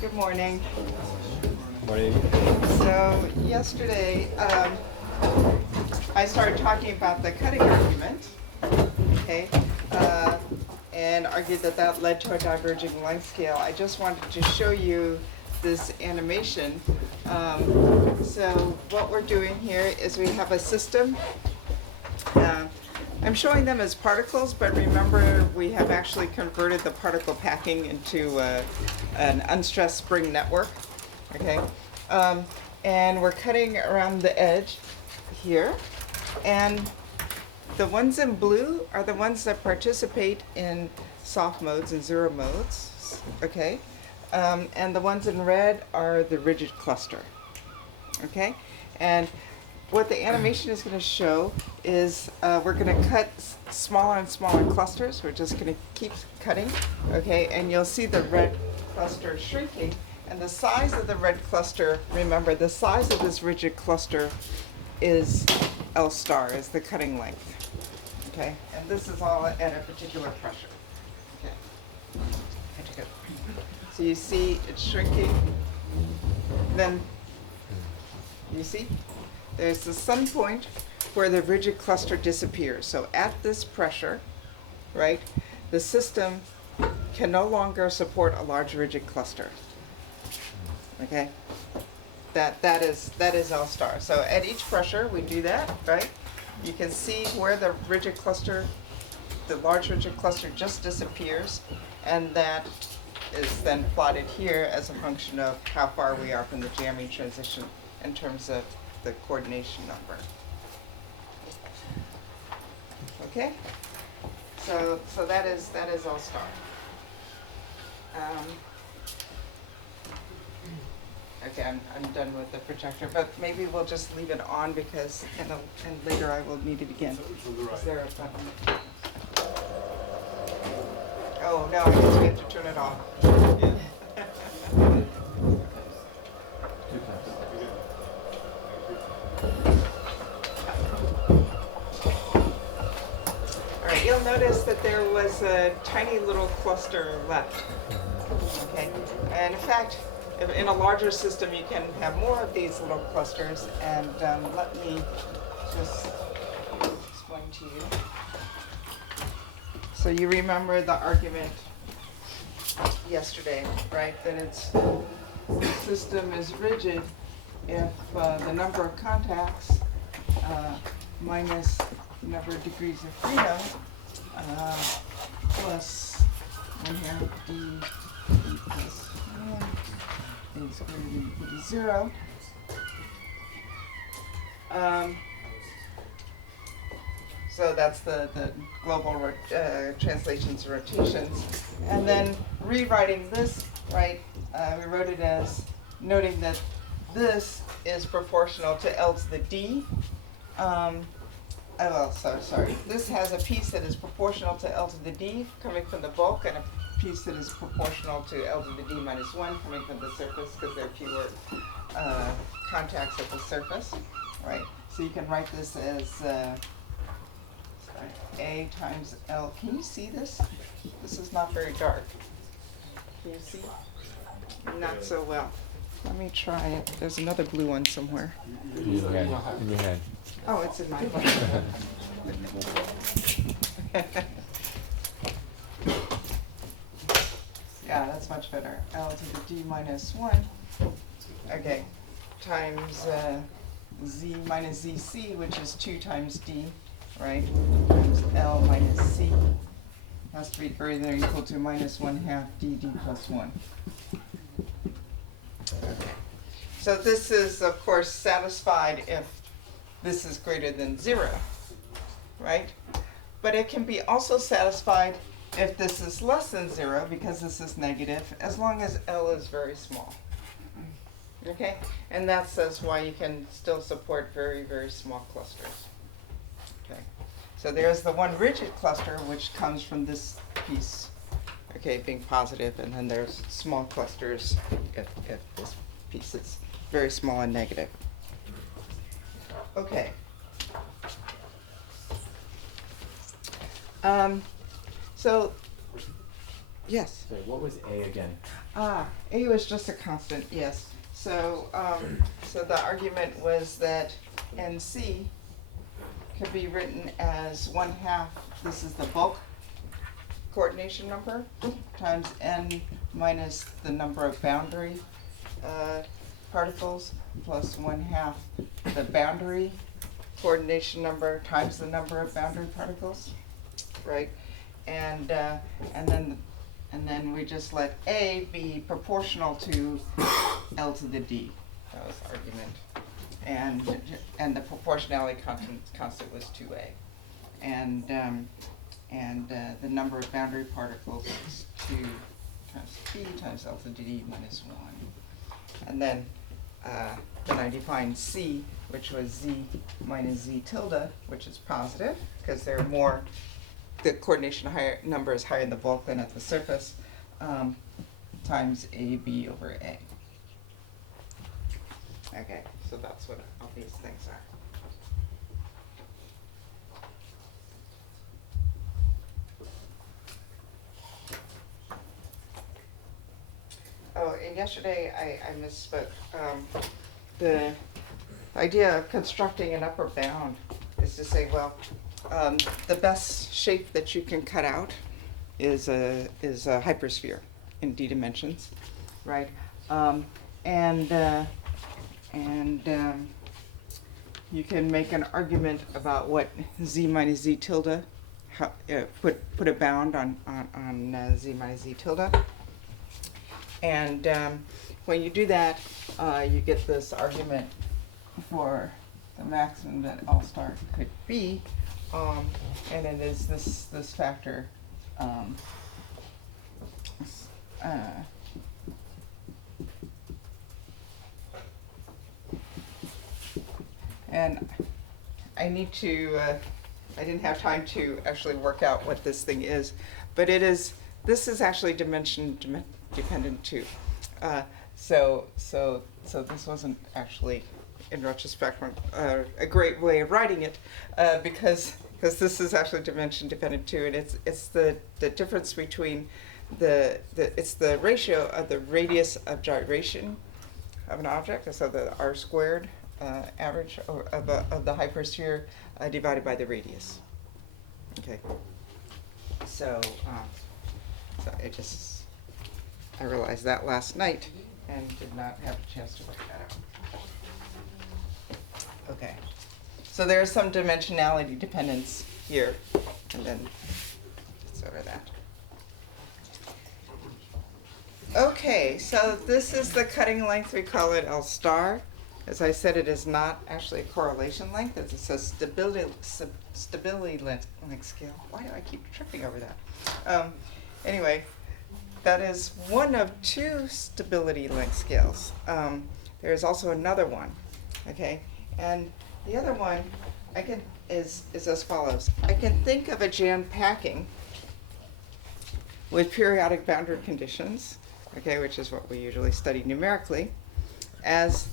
Good morning. Morning. So yesterday, I started talking about the cutting argument, okay, and argued that that led to a diverging length scale. I just wanted to show you this animation. So what we're doing here is we have a system. I'm showing them as particles, but remember we have actually converted the particle packing into an unstressed spring network, okay? And we're cutting around the edge here, and the ones in blue are the ones that participate in soft modes and zero modes, okay? And the ones in red are the rigid cluster, okay? And what the animation is going to show is we're going to cut smaller and smaller clusters. We're just going to keep cutting, okay? And you'll see the red cluster shrinking. And the size of the red cluster, remember, the size of this rigid cluster is L star, is the cutting length, okay? And this is all at a particular pressure, okay? So you see it's shrinking. Then, you see? There's the sun point where the rigid cluster disappears. So at this pressure, right, the system can no longer support a large rigid cluster. Okay? That is L star. So at each pressure we do that, right? You can see where the rigid cluster, the large rigid cluster just disappears, and that is then plotted here as a function of how far we are from the jamming transition in terms of the coordination number. Okay, so that is L star. Okay, I'm done with the projector, but maybe we'll just leave it on because and later I will need it again. Is there a button? Oh no, I guess we have to turn it off. Alright, you'll notice that there was a tiny little cluster left. Okay, and in fact, in a larger system you can have more of these little clusters, and let me just explain to you. So you remember the argument yesterday, right? That the system is rigid if the number of contacts minus the number of degrees of freedom plus 1/2 d plus 1 is greater than equal to 0. So that's the global translations and rotations. And then rewriting this, right, we wrote it as noting that this is proportional to L to the D. Sorry. This has a piece that is proportional to L to the D coming from the bulk, and a piece that is proportional to L to the D minus 1 coming from the surface, because there are fewer contacts at the surface, right? So you can write this as A times L. Can you see this? This is not very dark. Can you see? Not so well. Let me try it. There's another blue one somewhere. In your head. Oh, it's in my head. Yeah, that's much better. L to the D minus 1. Okay, times Z minus ZC, which is 2 times D, right? Times L minus C has to be greater than or equal to minus 1/2 dd plus 1. Okay. So this is, of course, satisfied if this is greater than 0, right? But it can be also satisfied if this is less than 0, because this is negative, as long as L is very small. Okay? And that says why you can still support very, very small clusters. Okay? So there's the one rigid cluster, which comes from this piece, okay, being positive, and then there's small clusters if this piece is very small and negative. Okay. So, yes. Sorry, what was A again? A was just a constant, yes. So, so the argument was that NC could be written as 1/2, this is the bulk coordination number, times N minus the number of boundary particles, plus 1/2 the boundary coordination number times the number of boundary particles, right? And then we just let A be proportional to L to the D. That was the argument. And the proportionality constant was 2A. And the number of boundary particles is 2 times P times L to the D minus 1. And then I defined C, which was Z minus Z tilde, which is positive, because they're more, the coordination number is higher in the bulk than at the surface, times AB over A. Okay, so that's what all these things are. Oh, and yesterday I misspoke. The idea of constructing an upper bound is to say, well, the best shape that you can cut out is a hypersphere in d dimensions, right? You can make an argument about what z minus z tilde, put a bound on z minus z tilde. And when you do that, you get this argument for the maximum that L star could be, and it is this factor. And I need to, I didn't have time to actually work out what this thing is, but this is actually dimension dependent too. So this wasn't actually, in retrospect, a great way of writing it, because this is actually dimension dependent too, and it's the difference between it's the ratio of the radius of gyration of an object, so the r squared average of the hypersphere divided by the radius. Okay. So I realized that last night and did not have a chance to work that out. Okay. So there's some dimensionality dependence here, and then it's over that. Okay, so this is the cutting length. We call it L star. As I said, it is not actually a correlation length. It's a stability length scale. Why do I keep tripping over that? Anyway, that is one of 2 stability length scales. There is also another one, okay? And the other one is as follows. I can think of a jam packing with periodic boundary conditions, okay, which is what we usually study numerically, as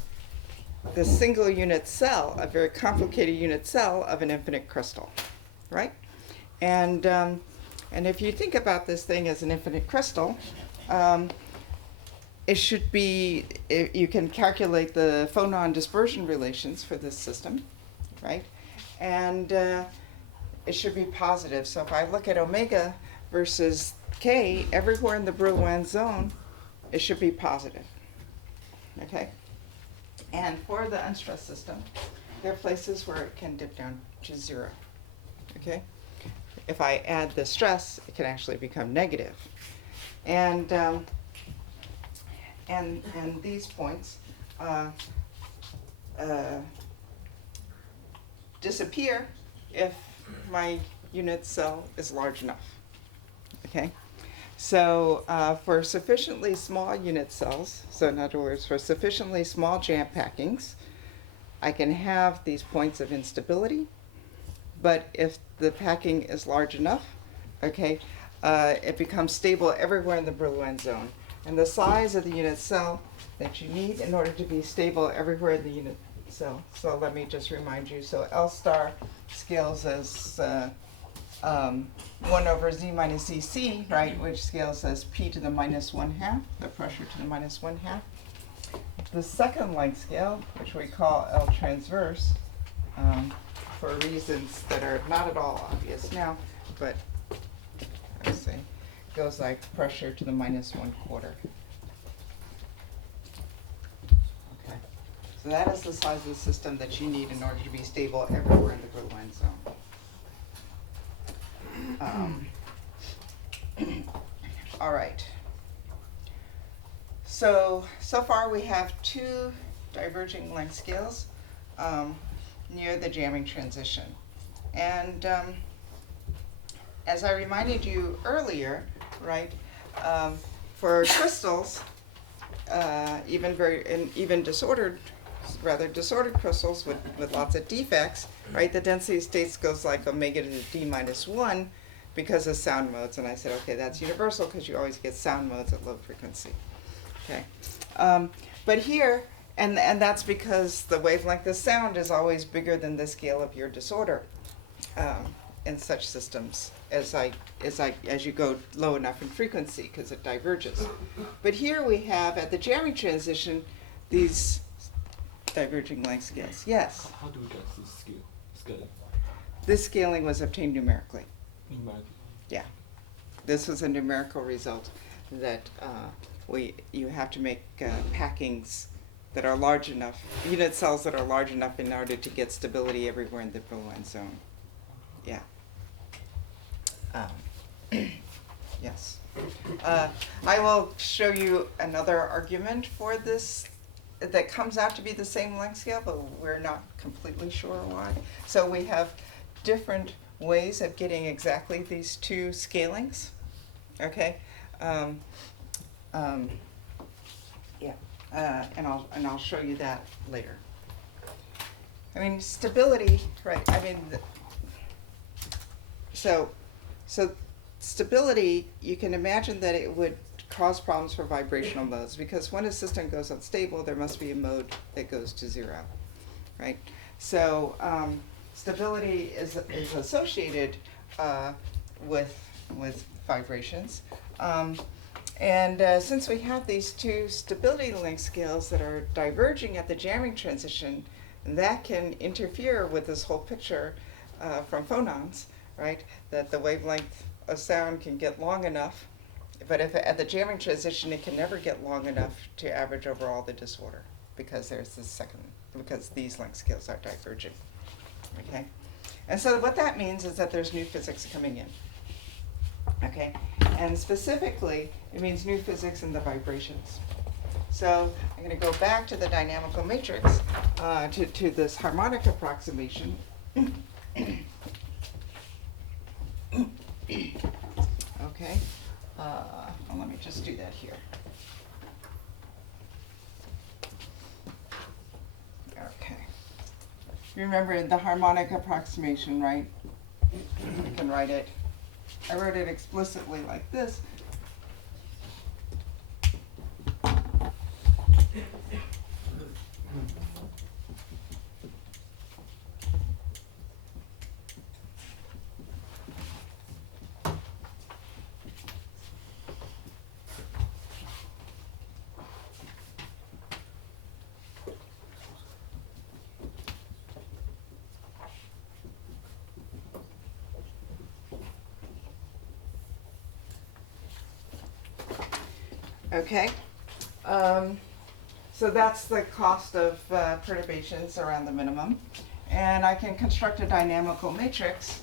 the single unit cell, a very complicated unit cell of an infinite crystal, right? And if you think about this thing as an infinite crystal, it should be, you can calculate the phonon dispersion relations for this system, right? And it should be positive. So if I look at omega versus k, everywhere in the Brillouin zone, it should be positive, okay? And for the unstressed system, there are places where it can dip down to 0, okay? If I add the stress, it can actually become negative. And these points disappear if my unit cell is large enough, okay? So for sufficiently small unit cells, so in other words, for sufficiently small jam packings, I can have these points of instability. But if the packing is large enough, okay, it becomes stable everywhere in the Brillouin zone. And the size of the unit cell that you need in order to be stable everywhere in the unit cell. So let me just remind you. So L star scales as 1 over z minus zc, right, which scales as p to the minus 1/2, the pressure to the minus 1/2. The second length scale, which we call L transverse, for reasons that are not at all obvious now, but let's see, goes like pressure to the minus 1/4. Okay, so that is the size of the system that you need in order to be stable everywhere in the Broadline zone. All right. So far we have 2 diverging length scales near the jamming transition. And as I reminded you earlier, right, for crystals, even disordered crystals with lots of defects, right, the density of states goes like omega to the d minus 1 because of sound modes. And I said, okay, that's universal because you always get sound modes at low frequency. Okay, but here, and that's because the wavelength of sound is always bigger than the scale of your disorder in such systems as you go low enough in frequency because it diverges. But here we have at the jamming transition these diverging length scales. Yes. How do we get this scaling? This scaling was obtained numerically. Numerically. Yeah, this was a numerical result that you have to make packings that are large enough, unit cells that are large enough in order to get stability everywhere in the Broadline zone. Yeah. Yes. I will show you another argument for this that comes out to be the same length scale, but we're not completely sure why. So we have different ways of getting exactly these 2 scalings. Okay. And I'll show you that later. I mean, stability, right? I mean, so stability, you can imagine that it would cause problems for vibrational modes because when a system goes unstable, there must be a mode that goes to 0, right? So stability is associated with vibrations. Since we have these 2 stability length scales that are diverging at the jamming transition, that can interfere with this whole picture from phonons, right? That the wavelength of sound can get long enough, but if at the jamming transition, it can never get long enough to average over all the disorder because because these length scales are diverging. Okay, and so what that means is that there's new physics coming in. Okay, and specifically, it means new physics in the vibrations. So I'm going to go back to the dynamical matrix, to this harmonic approximation. Okay, well, let me just do that here. Okay, remember the harmonic approximation, right? You can write it. I wrote it explicitly like this. Okay, so that's the cost of perturbations around the minimum. And I can construct a dynamical matrix.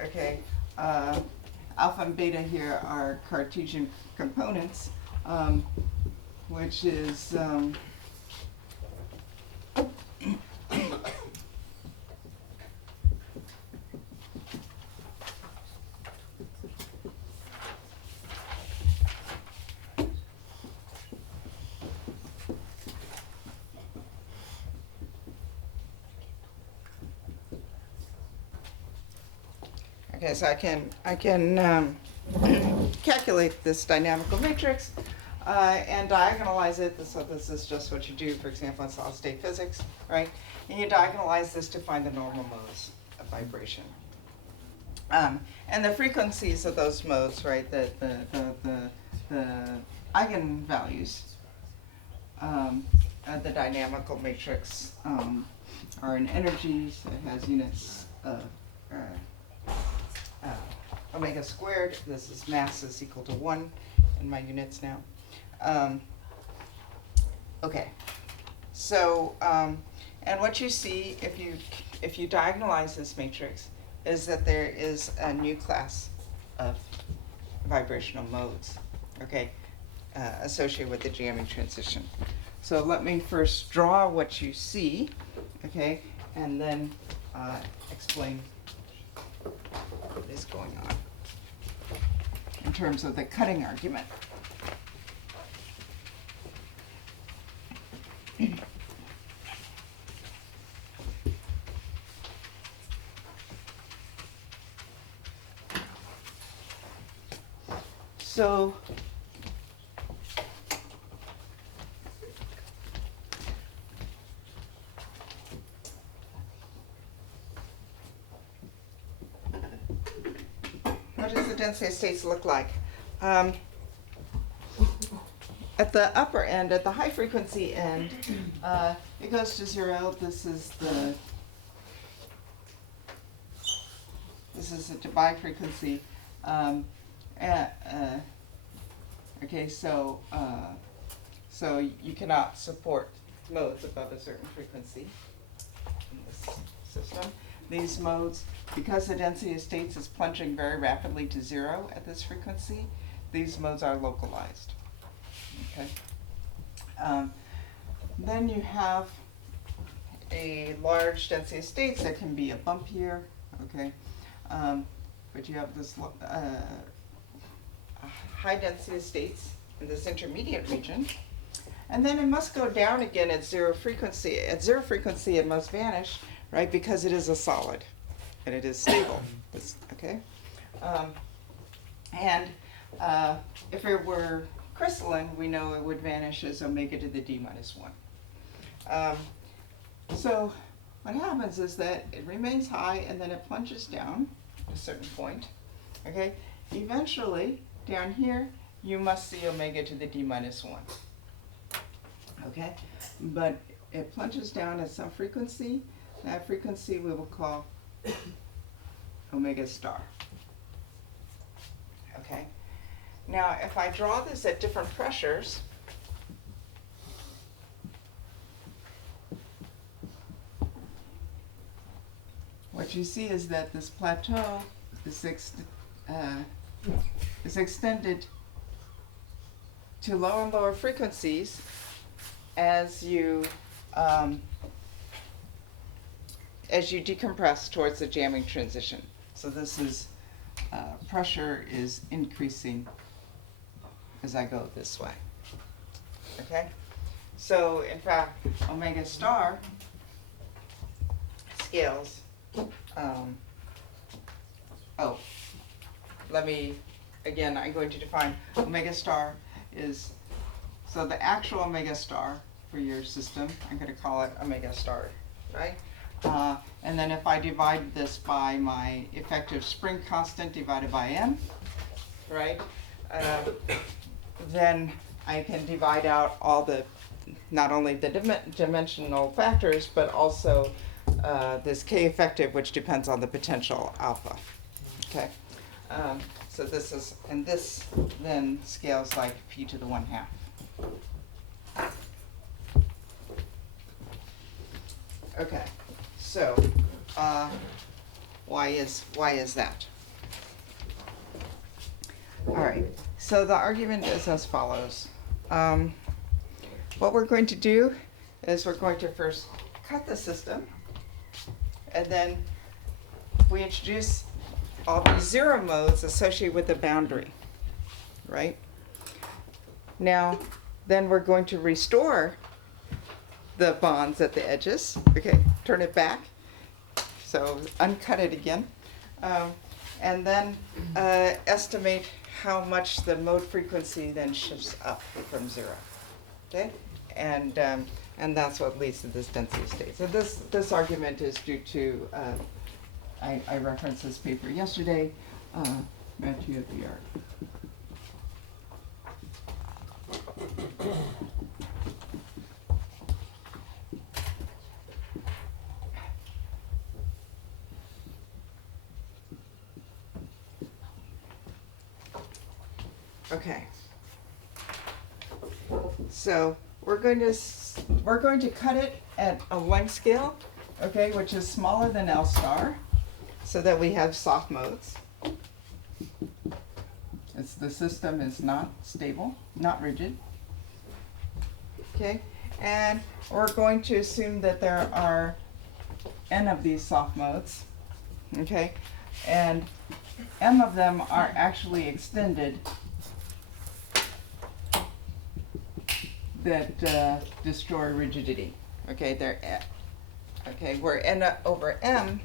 Okay, alpha and beta here are Cartesian components, which is okay, so I can calculate this dynamical matrix and diagonalize it. So this is just what you do, for example, in solid state physics, right? And you diagonalize this to find the normal modes of vibration. And the frequencies of those modes, right, the eigenvalues of the dynamical matrix are in energies. It has units of omega squared. This is mass is equal to 1 in my units now. Okay, so and what you see if you diagonalize this matrix is that there is a new class of vibrational modes, okay, associated with the jamming transition. So let me first draw what you see, okay, and then explain what is going on in terms of the cutting argument. So what does the density of states look like? At the upper end, at the high frequency end, it goes to 0. This is a bifrequency. Okay, so you cannot support modes above a certain frequency in this system. These modes, because the density of states is plunging very rapidly to 0 at this frequency, these modes are localized. Okay. Then you have a large density of states. There can be a bump here. Okay. But you have this high density of states in this intermediate region. And then it must go down again at 0 frequency. At 0 frequency, it must vanish, right? Because it is a solid and it is stable. Okay. If it were crystalline, we know it would vanish as omega to the d minus 1. So what happens is that it remains high and then it plunges down at a certain point. Okay. Eventually, down here, you must see omega to the d minus 1. Okay? But it plunges down at some frequency. That frequency we will call omega star. Okay? Now, if I draw this at different pressures, what you see is that this plateau is extended to lower and lower frequencies as you decompress towards the jamming transition. So this is pressure is increasing as I go this way. Okay? So in fact, omega star scales. I'm going to define omega star is, so the actual omega star for your system, I'm going to call it omega star, right? And then if I divide this by my effective spring constant divided by m, right? Then I can divide out all the, not only the dimensional factors, but also this k effective, which depends on the potential alpha. Okay, so this is, and this then scales like p to the 1/2. Okay, so why is that? All right, so the argument is as follows. What we're going to do is we're going to first cut the system, and then we introduce all these 0 modes associated with the boundary, right? Now, then we're going to restore the bonds at the edges. Okay, turn it back. So uncut it again. And then estimate how much the mode frequency then shifts up from 0. Okay? And that's what leads to this density state. So this argument is due to I referenced this paper yesterday, Matthew at the art. Okay. So we're going to cut it at a length scale, okay, which is smaller than L star, so that we have soft modes. The system is not stable, not rigid. Okay, and we're going to assume that there are n of these soft modes, okay, and m of them are actually extended that destroy rigidity. Okay, where n over m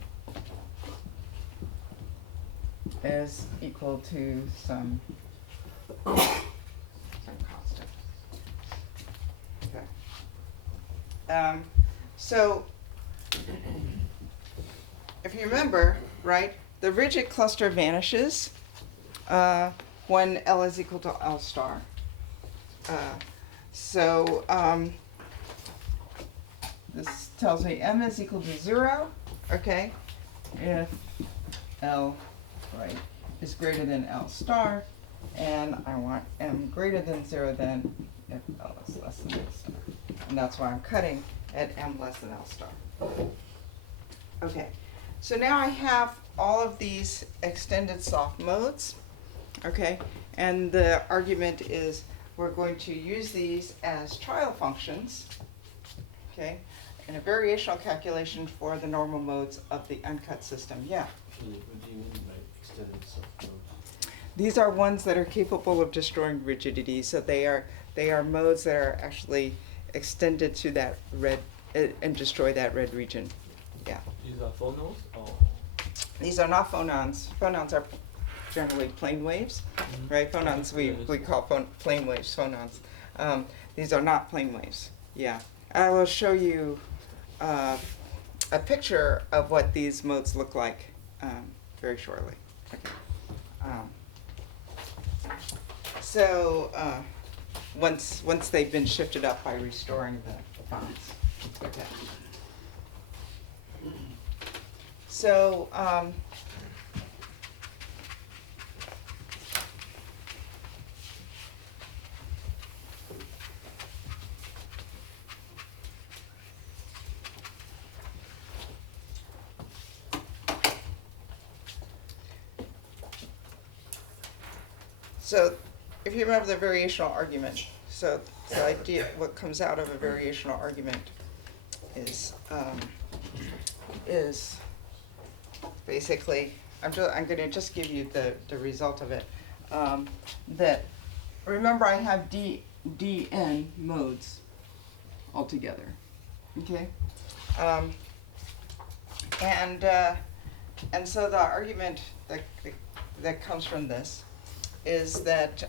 is equal to some constant. Okay. So if you remember, right, the rigid cluster vanishes when L is equal to L star. This tells me m is equal to 0, okay, if L, right, is greater than L star, and I want m greater than 0 then if L is less than L star. And that's why I'm cutting at m less than L star. Okay, so now I have all of these extended soft modes, okay, and the argument is we're going to use these as trial functions, okay, in a variational calculation for the normal modes of the uncut system. Yeah? What do you mean by extended soft mode? These are ones that are capable of destroying rigidity, so they are modes that are actually extended to that red and destroy that red region. Yeah. These are phonons or? These are not phonons. Phonons are generally plane waves, right? Phonons we call plane waves phonons. These are not plane waves. Yeah. I will show you a picture of what these modes look like very shortly. Okay. So once they've been shifted up by restoring the bonds. Okay. So So if you remember the variational argument, so the idea, what comes out of a variational argument is basically, I'm going to just give you the result of it. That, remember I have dn modes altogether, okay? And so the argument that comes from this is that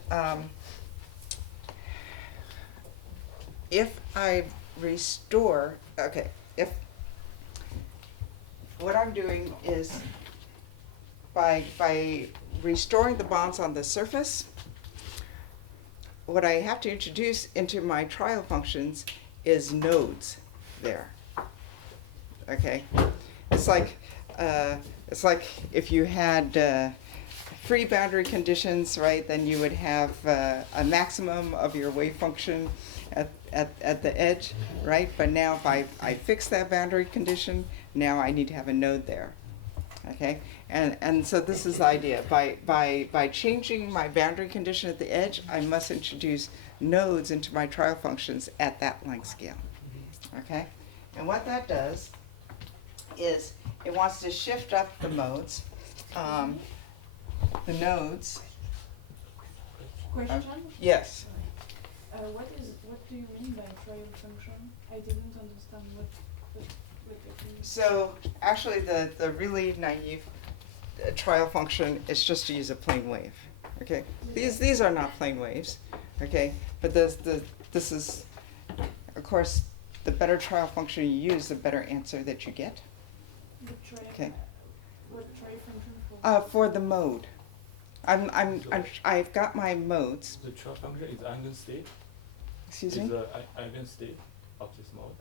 if I restore, okay, if what I'm doing is by restoring the bonds on the surface, what I have to introduce into my trial functions is nodes there. Okay, it's like if you had free boundary conditions, right? Then you would have a maximum of your wave function at the edge, right? But now if I fix that boundary condition, now I need to have a node there. Okay, and so this is the idea. By changing my boundary condition at the edge, I must introduce nodes into my trial functions at that length scale. Okay, and what that does is it wants to shift up the modes, the nodes. Question? Yes. What do you mean by trial function? I didn't understand what it means. So actually the really naive trial function is just to use a plane wave. Okay? These are not plane waves. Okay? But this is, of course, the better trial function you use, the better answer that you get. The trial, Okay. What tray function For the mode. I've got my modes. The trap function is eigenstate. Excuse Is me? the eigenstate of this mode.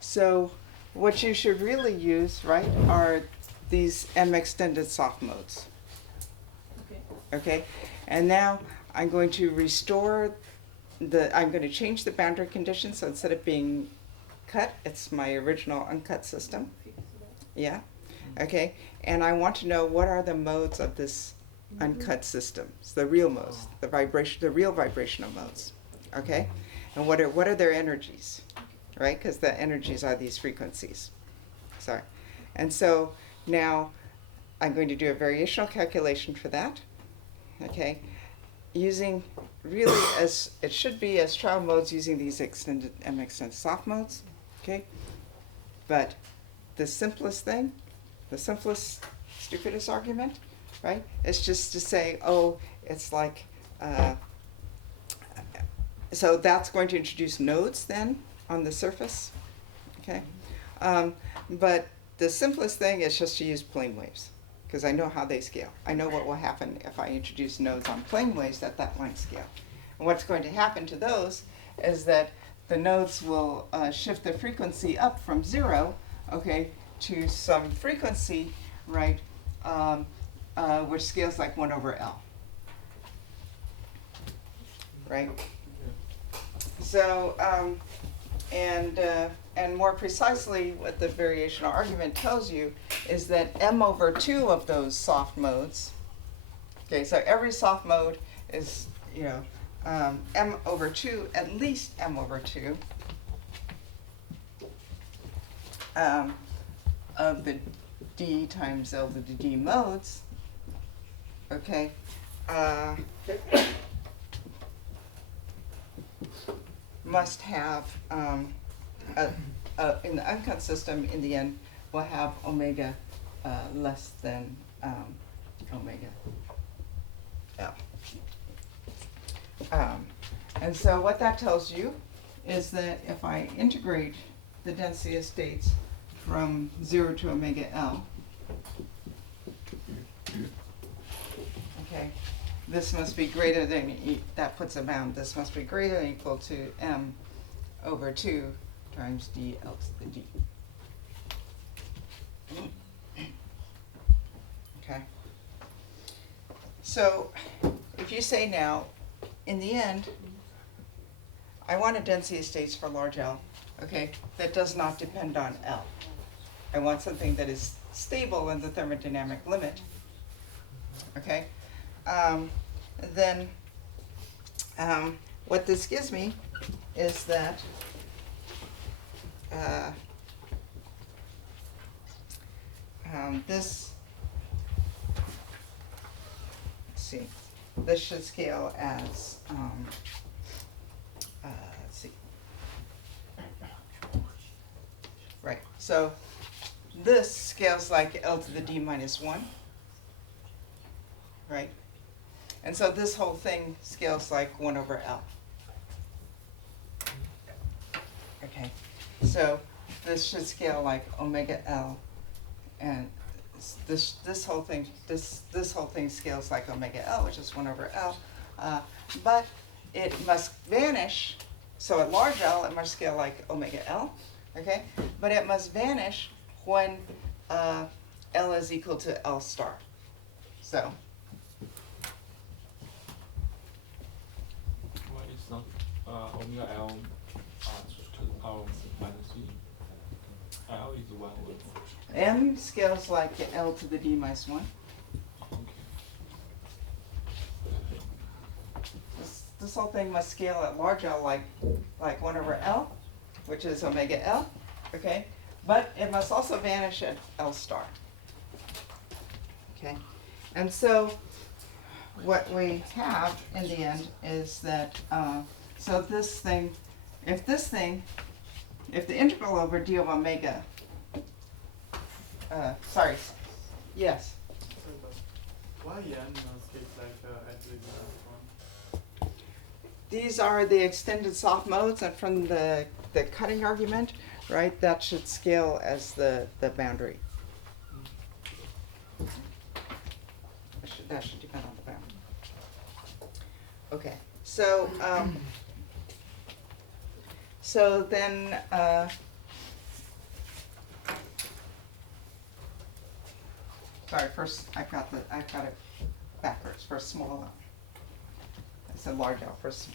So what you should really use, right, are these M extended soft modes. Okay. Okay? And now I'm going to restore I'm going to change the boundary condition, so instead of being cut, it's my original uncut system. Fix that. Yeah? Okay? And I want to know what are the modes of this uncut system. It's the real modes, the real vibrational modes. Okay? And what are their energies? Right? Because the energies are these frequencies. Sorry. And so now I'm going to do a variational calculation for that. Okay? Using really as it should be as trial modes using these extended soft modes. Okay? But the simplest thing, the simplest, stupidest argument, right, is just to say, oh, it's like, so that's going to introduce nodes then on the surface, okay? But the simplest thing is just to use plane waves, because I know how they scale. I know what will happen if I introduce nodes on plane waves at that length scale. And what's going to happen to those is that the nodes will shift the frequency up from 0, okay, to some frequency, right, which scales like 1 over L, right? So, and more precisely, what the variational argument tells you is that M over 2 of those soft modes, okay, so every soft mode is, you know, M over 2, at least M over 2, of the D times L to the D modes, okay, must have, in the uncut system, in the end, will have omega less than omega L. And so what that tells you is that if I integrate the density of states from 0 to omega L, okay, this must be greater than, that puts a bound, this must be greater than or equal to M over 2 times D L to the D. Okay. So if you say now, in the end, I want a density of states for large L, okay, that does not depend on L. I want something that is stable in the thermodynamic limit, okay? Then what this gives me is that this, let's see, this should scale as, let's see, right, so this scales like L to the D minus 1, right? And so this whole thing scales like 1 over L. Okay, so this should scale like omega L, and this whole thing scales like omega L, which is 1 over L, but it must vanish. So at large L, it must scale like omega L, okay? But it must vanish when L is equal to L star. So. Why is not omega L to the power minus e? L is 1 over 4. M scales like L to the D minus 1. Okay. This whole thing must scale at large L like 1 over L, which is omega L, okay? But it must also vanish at L star, okay? And so what we have in the end is that, so this thing, if the integral over d of omega, sorry, yes? Why n scales like L to the D minus 1? These are the extended soft modes, and from the cutting argument, right, that should scale as the boundary. that should depend on the bound. Okay, so, so then, sorry, first, I've got it backwards, first small L. I said large L first,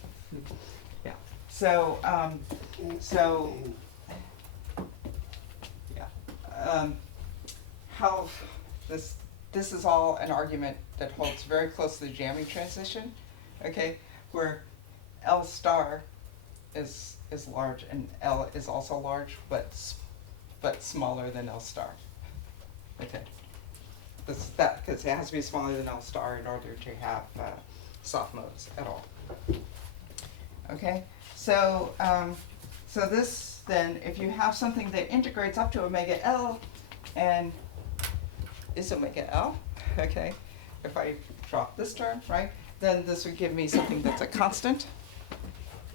yeah, so, yeah. How, this is all an argument that holds very close to the jamming transition, okay, where L star is large and L is also large, but smaller than L star. Okay, because it has to be smaller than L star in order to have soft modes at all. Okay, so so this then, if you have something that integrates up to omega L and is omega L, okay, if I drop this term, right, then this would give me something that's a constant,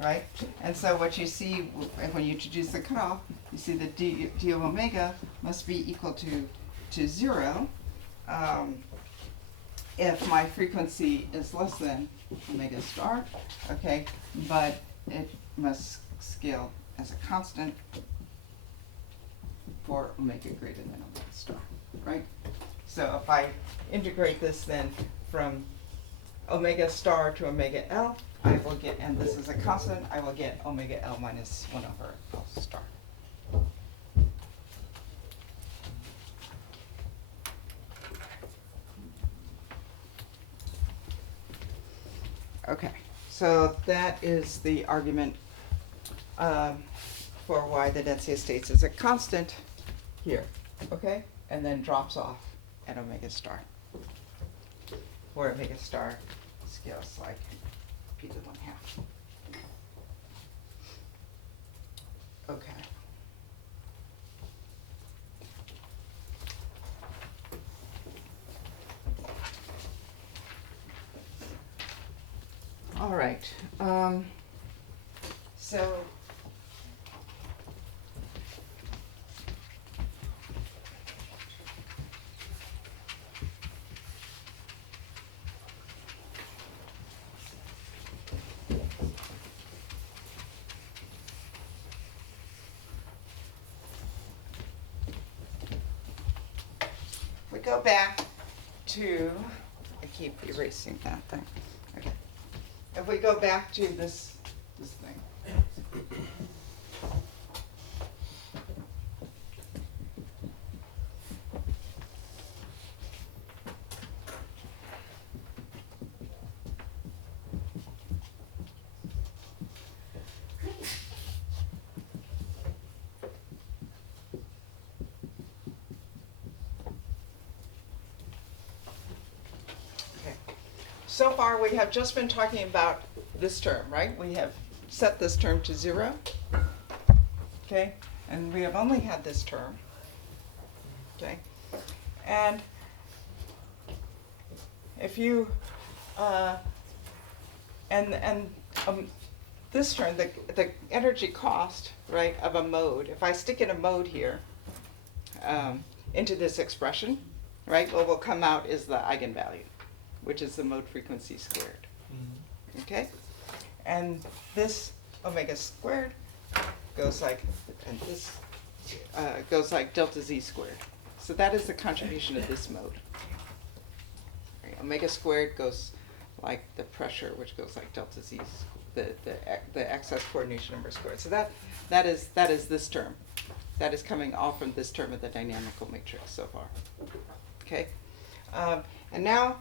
right? And so what you see when you introduce the cutoff, you see that d of omega must be equal to 0 if my frequency is less than omega star, okay, but it must scale as a constant for omega greater than omega star, right? So if I integrate this then from omega star to omega L, I will get, and this is a constant, I will get omega L minus 1 over L star. Okay, so that is the argument for why the density of states is a constant here, okay? And then drops off at omega star, where omega star scales like p to the 1/2. Okay. All right, so we go back to, I keep erasing that thing. Okay. If we go back to this thing. So far, we have just been talking about this term, right? We have set this term to 0, okay? And we have only had this term, okay? And if you, this term, the energy cost, right, of a mode, if I stick in a mode here into this expression, right, what will come out is the eigenvalue, which is the mode frequency squared, okay? And this omega squared goes like, and this goes like delta z squared. So that is the contribution of this mode. Right, omega squared goes like the pressure, which goes like delta z, the excess coordination number squared. So that is this term. That is coming all from this term of the dynamical matrix so far, okay? And now,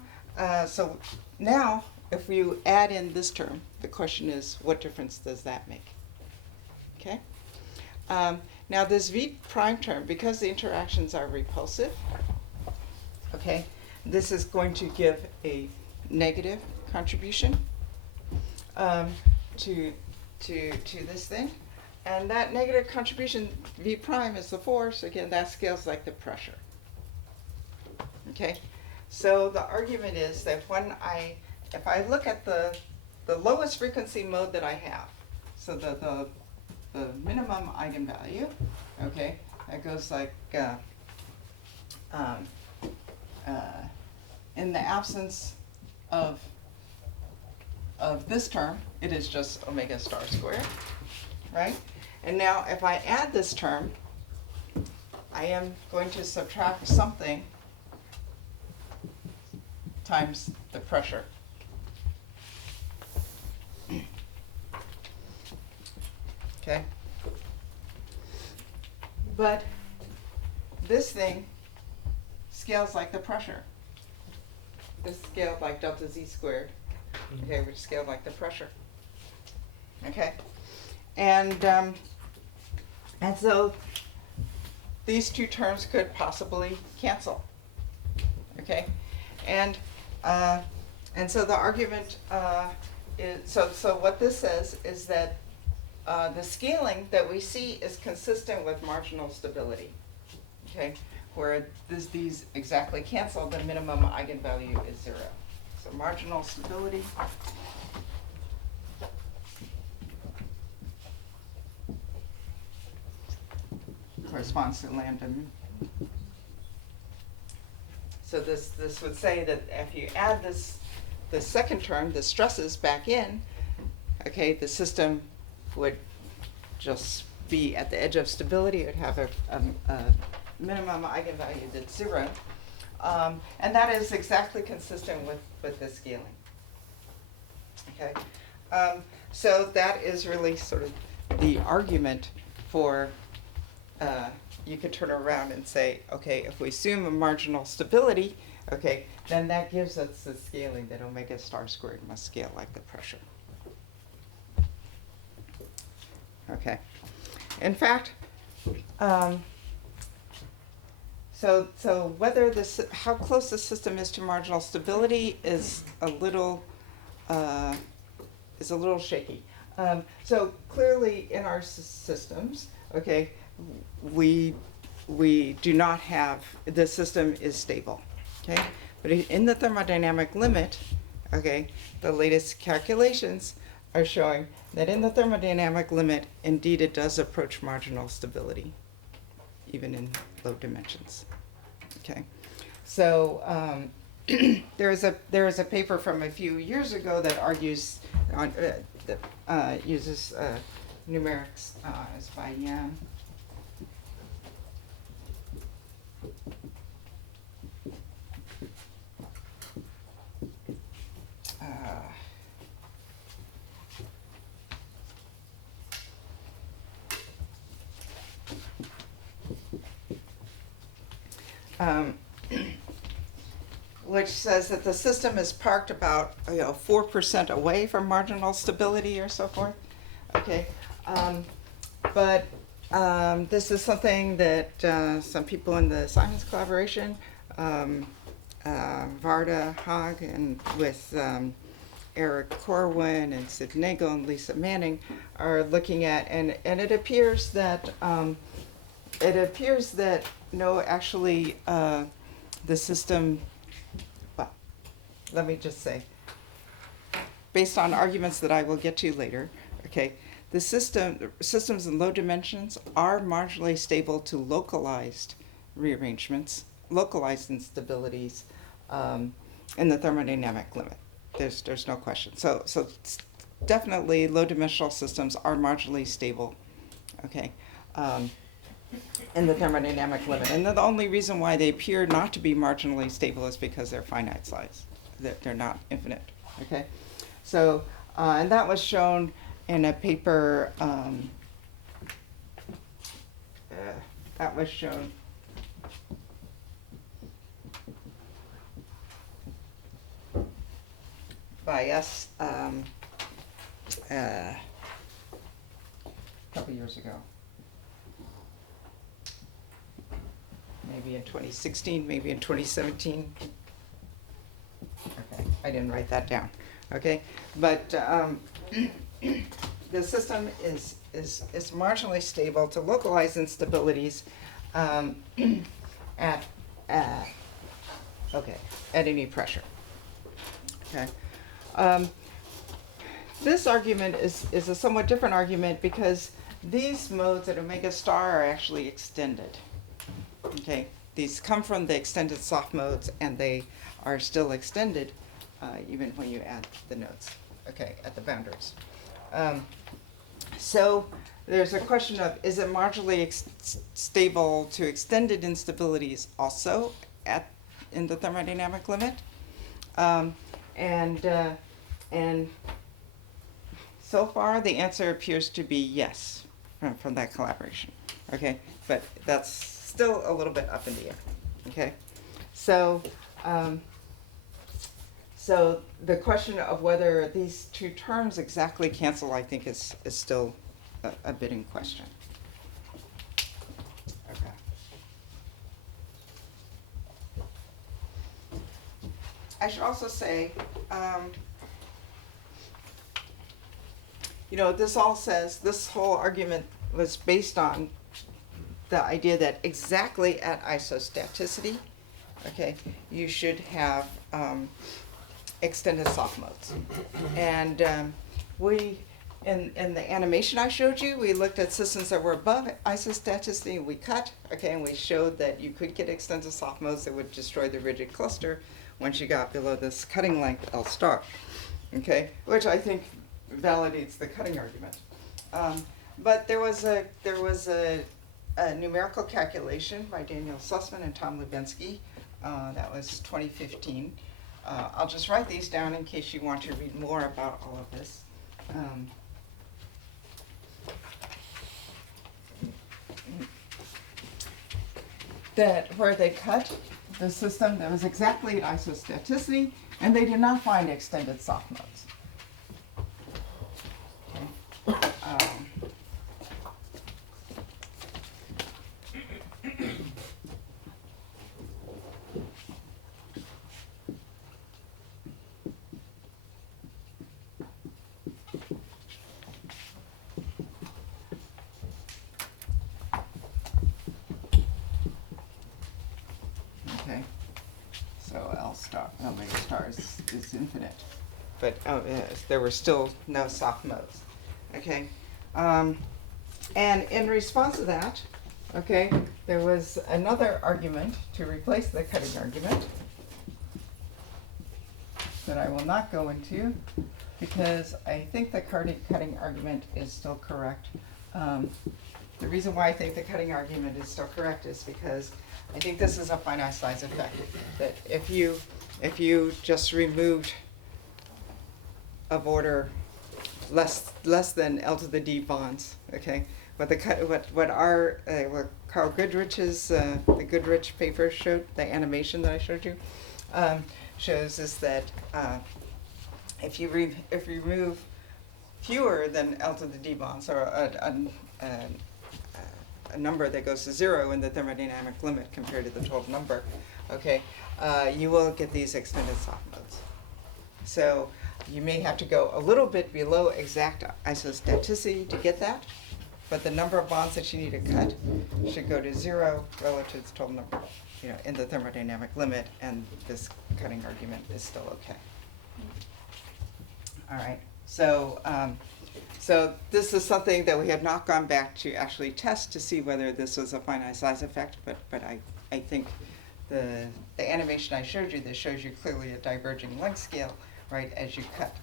so now, if you add in this term, the question is, what difference does that make? Okay. Now this v prime term, because the interactions are repulsive, okay, this is going to give a negative contribution to this thing, and that negative contribution v prime is the force. Again, that scales like the pressure. Okay. So the argument is that if I look at the lowest frequency mode that I have, so the minimum eigenvalue, okay, that goes like in the absence of this term, it is just omega star squared, right? And now if I add this term, I am going to subtract something times the pressure. Okay? But this thing scales like the pressure. This scaled like delta z squared, okay, which scaled like the pressure. Okay? And so these two terms could possibly cancel. Okay? And so the argument is, so what this says is that the scaling that we see is consistent with marginal stability. Okay? Where these exactly cancel, the minimum eigenvalue is 0. So marginal stability corresponds to lambda mu. So this would say that if you add the second term, the stresses back in, okay, the system would just be at the edge of stability. It would have a minimum eigenvalue that's 0. And that is exactly consistent with the scaling. Okay? So that is really sort of the argument for, you could turn around and say, okay, if we assume a marginal stability, okay, then that gives us the scaling that omega star squared must scale like the pressure. Okay. In fact, so whether how close the system is to marginal stability is a little shaky. So clearly in our systems, okay, we do not have, the system is stable, okay? But in the thermodynamic limit, okay, the latest calculations are showing that in the thermodynamic limit, indeed it does approach marginal stability, even in low dimensions, okay? So there is a paper from a few years ago that argues, that uses numerics, it's by Yan. Which says that the system is parked about 4% away from marginal stability or so forth. Okay, but this is something that some people in the science collaboration, Varda Haag, and with Eric Corwin and Sid Nagel and Lisa Manning are looking at, and it appears that no, actually the system. Well, let me just say, based on arguments that I will get to later, okay, the systems in low dimensions are marginally stable to localized rearrangements, localized instabilities in the thermodynamic limit. There's no question. So definitely low dimensional systems are marginally stable, okay, in the thermodynamic limit. And the only reason why they appear not to be marginally stable is because they're finite size. They're not infinite, okay? So, and that was shown in a paper, that was shown by us a couple years ago. Maybe in 2016, maybe in 2017. Okay, I didn't write that down. Okay, but the system is marginally stable to localized instabilities at any pressure. Okay. This argument is a somewhat different argument because these modes at omega star are actually extended. Okay, these come from the extended soft modes, and they are still extended even when you add the nodes, okay, at the boundaries. So there's a question of, is it marginally stable to extended instabilities also in the thermodynamic limit? And so far the answer appears to be yes from that collaboration, okay? But that's still a little bit up in the air, okay? So, so the question of whether these two terms exactly cancel, I think, is still a bit in question. Okay. I should also say, you know, this whole argument was based on the idea that exactly at isostaticity, okay, you should have extended soft modes. And in the animation I showed you, we looked at systems that were above isostaticity, and we cut, okay, and we showed that you could get extended soft modes that would destroy the rigid cluster once you got below this cutting length L star, okay, which I think validates the cutting argument. But there was a numerical calculation by Daniel Sussman and Tom Lubinsky. That was 2015. I'll just write these down in case you want to read more about all of this. That where they cut the system that was exactly at isostaticity, and they did not find extended soft modes. Okay. Okay, so omega star is infinite, but yes, there were still no soft modes. Okay, and in response to that, okay, there was another argument to replace the cutting argument that I will not go into because I think the cutting argument is still correct. The reason why I think the cutting argument is still correct is because I think this is a finite size effect. That if you just removed of order less than L to the D bonds, okay, what Carl Goodrich's the Goodrich paper showed, the animation that I showed you, shows is that if you remove fewer than L to the D bonds, or a number that goes to 0 in the thermodynamic limit compared to the total number, okay, you will get these extended soft modes. So you may have to go a little bit below exact isostaticity to get that, but the number of bonds that you need to cut should go to 0 relative to the total number, you know, in the thermodynamic limit, and this cutting argument is still okay. All right, so so this is something that we have not gone back to actually test to see whether this was a finite size effect, but I think the animation I showed you that shows you clearly a diverging length scale, right, as you cut,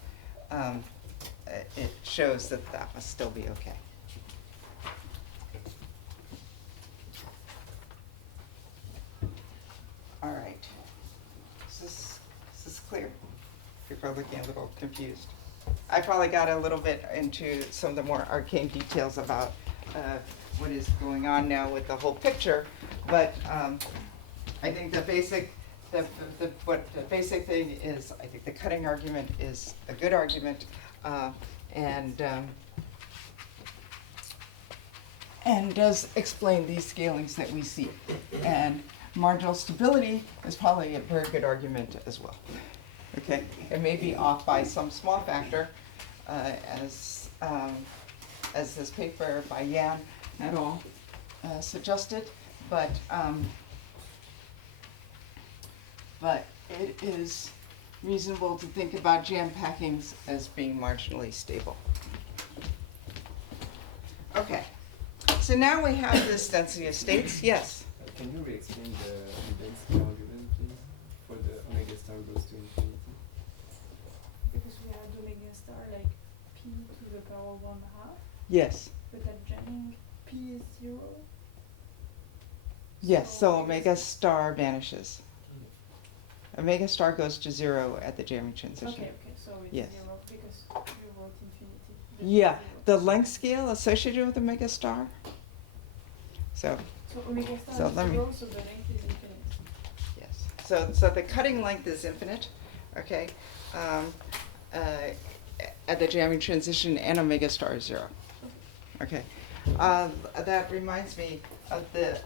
it shows that that must still be okay. All right, is this clear? People are looking a little confused. I probably got a little bit into some of the more arcane details about what is going on now with the whole picture, but I think the basic thing is, I think the cutting argument is a good argument, and does explain these scalings that we see. And marginal stability is probably a very good argument as well. Okay, it may be off by some small factor, as this paper by Yan et al. Suggested, but it is reasonable to think about jam packings as being marginally stable. Okay, so now we have this density of states. Yes? Can you re-explain the density argument, please, for the omega star power 1/2, Yes. but at jamming P is 0. Yes, so it omega is- star vanishes. Omega star goes to 0 at the jamming transition. Okay, so it's Yes. 0 because you wrote infinity. but Yeah, it's the 0. length scale associated with omega star. So, So omega star So is let me- 0, so the length is infinite. yes. So the cutting length is infinite, okay? At the jamming transition, and omega star is 0. Okay. That reminds me of the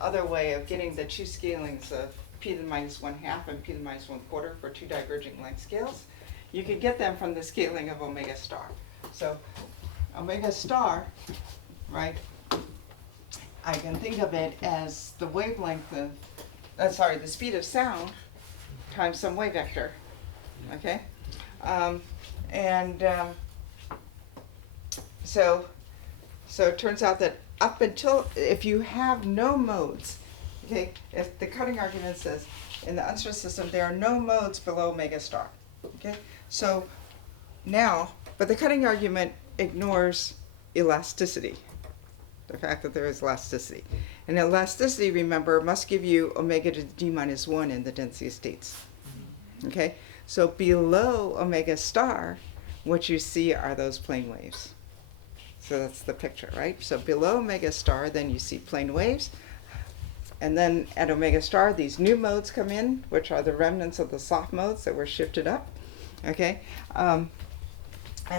other way of getting the two scalings of p to the minus 1/2 and p to the minus 1/4 for two diverging length scales. You can get them from the scaling of omega star. So omega star, right, I can think of it as the wavelength of, the speed of sound times some wave vector, okay? So it turns out that up until, if you have no modes, okay, if the cutting argument says in the unstressed system there are no modes below omega star, okay? So now, but the cutting argument ignores elasticity, the fact that there is elasticity. And elasticity, remember, must give you omega to the d minus 1 in the density states, okay? So below omega star, what you see are those plane waves. So that's the picture, right? So below omega star, then you see plane waves. And then at omega star, these new modes come in, which are the remnants of the soft modes that were shifted up, okay? And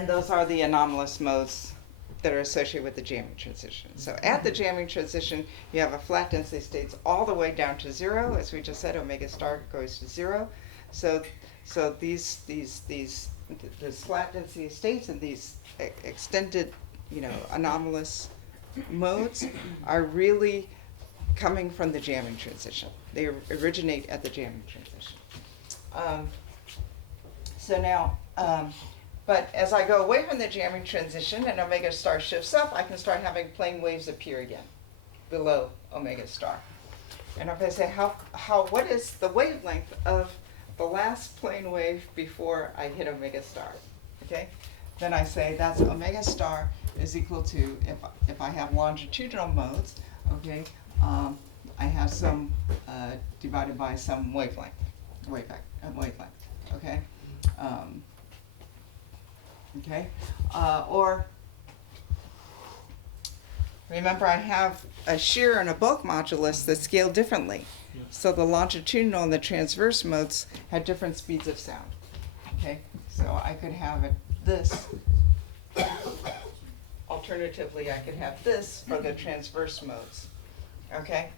those are the anomalous modes that are associated with the jamming transition. So at the jamming transition, you have a flat density states all the way down to 0. As we just said, omega star goes to 0. So these flat density states and these extended, anomalous modes are really coming from the jamming transition. They originate at the jamming transition. But as I go away from the jamming transition and omega star shifts up, I can start having plane waves appear again below omega star. And if I say, what is the wavelength of the last plane wave before I hit omega star, okay? Then I say that's omega star is equal to, if I have longitudinal modes, okay, I have some divided by some wavelength, okay? Or remember, I have a shear and a bulk modulus that scale differently. Yeah. So the longitudinal and the transverse modes had different speeds of sound. Okay, so I could have this. Alternatively, I could have this for the transverse modes. Okay,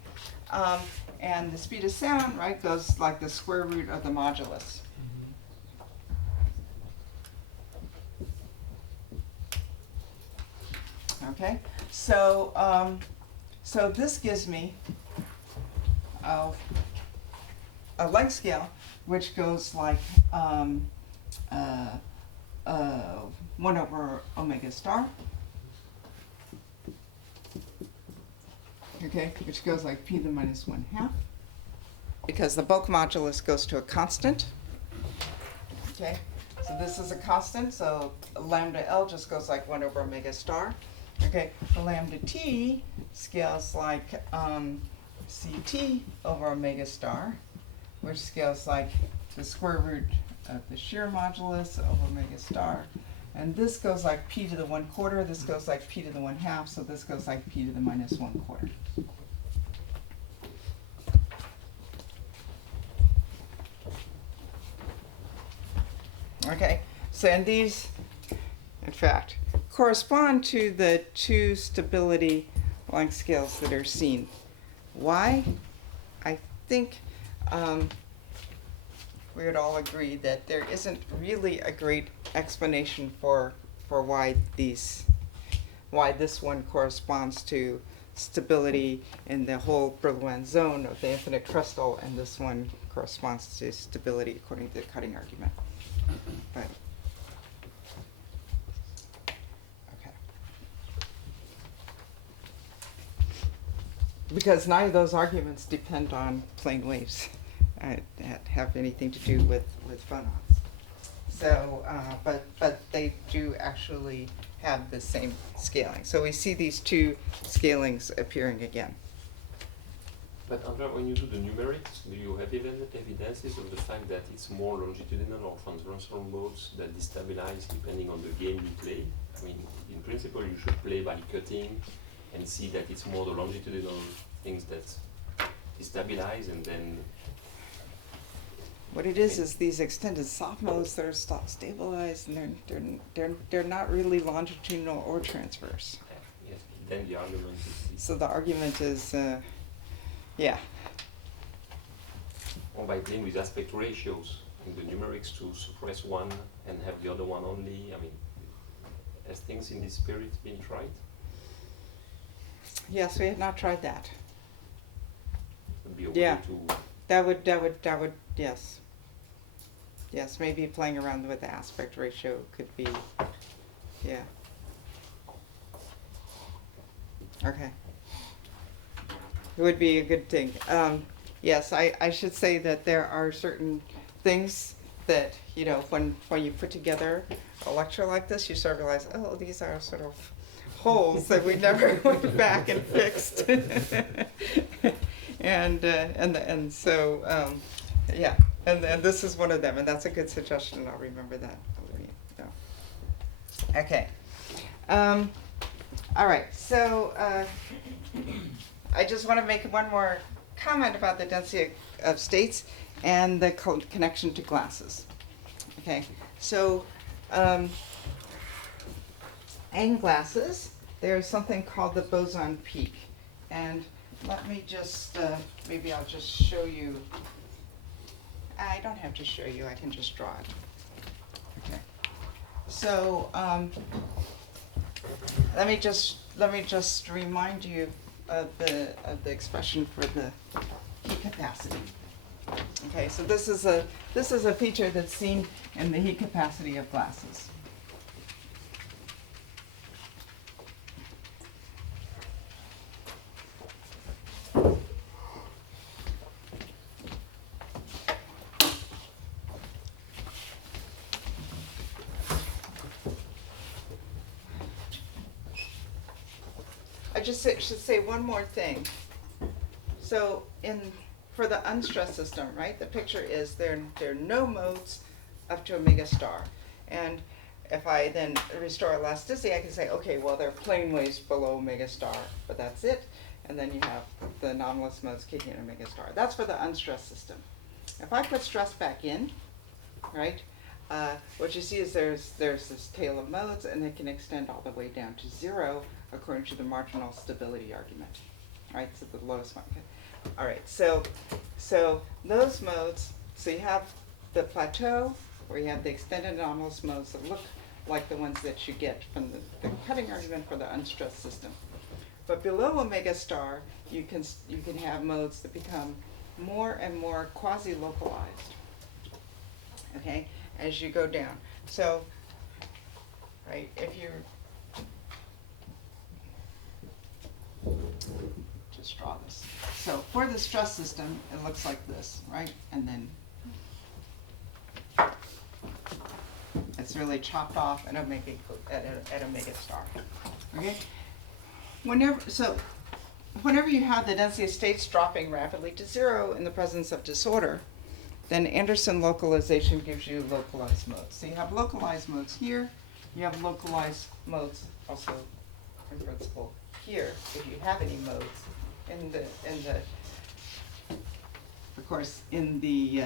and the speed of sound, right, goes like the square root of the modulus. Okay, so this gives me a length scale which goes like 1 over omega star. Okay, which goes like p to the minus 1/2, because the bulk modulus goes to a constant. Okay, so this is a constant, so lambda L just goes like 1 over omega star. Okay, the lambda T scales like CT over omega star, which scales like the square root of the shear modulus over omega star. And this goes like p to the 1/4, this goes like p to the 1/2, so this goes like p to the minus 1/4. Okay, so and these, in fact, correspond to the two stability length scales that are seen. Why? I think we would all agree that there isn't really a great explanation for why this one corresponds to stability in the whole Brillouin zone of the infinite crystal, and this one corresponds to stability according to the cutting argument. But okay, because neither of those arguments depend on plane waves that have anything to do with phonons. So, but they do actually have the same scaling. So we see these two scalings appearing again. But Andrea, when you do the numerics, do you have evidences of the fact that it's more longitudinal or transversal modes that destabilize depending on the game you play? I mean, in principle, you should play by cutting and see that it's more the longitudinal things that destabilize, and then What it is these extended soft modes that are stabilized, and they're not really longitudinal or transverse. yes, then the argument is So the argument is, yeah. or by playing with aspect ratios in the numerics to suppress one and have the other one only. I mean, has things in this spirit been tried? Yes, we have not tried that. Would be a Yeah. way to. That would, yes. Yes, maybe playing around with the aspect ratio could be, yeah. Okay. It would be a good thing. Yes, I should say that there are certain things that, you know, when you put together a lecture like this, you sort of realize, oh, these are sort of holes that we never went back and fixed. And so, yeah, and this is one of them, and that's a good suggestion. I'll remember that. Okay. All right. So I just want to make one more comment about the density of states and the connection to glasses. Okay. So in glasses, there's something called the Boson Peak, and let me just, maybe I'll just show you. I don't have to show you, I can just draw it. Okay. So, let me just remind you of the expression for the heat capacity. Okay, so this is a feature that's seen in the heat capacity of glasses. I just should say one more thing. So for the unstressed system, right, the picture is there are no modes up to omega star. And if I then restore elasticity, I can say, okay, well, there are plane waves below omega star, but that's it. And then you have the anomalous modes kicking in omega star. That's for the unstressed system. If I put stress back in, right, what you see is there's this tail of modes, and it can extend all the way down to 0 according to the marginal stability argument, right? So the lowest one. Okay. All right. So those modes. So you have the plateau where you have the extended anomalous modes that look like the ones that you get from the cutting argument for the unstressed system. But below omega star, you can have modes that become more and more quasi-localized. Okay, as you go down. So, right, if you just draw this. So for the stress system, it looks like this, right? And then it's really chopped off at omega star. Okay. Whenever you have the density of states dropping rapidly to 0 in the presence of disorder, then Anderson localization gives you localized modes. So you have localized modes here. You have localized modes also in principle here, if you have any modes. Of course, in the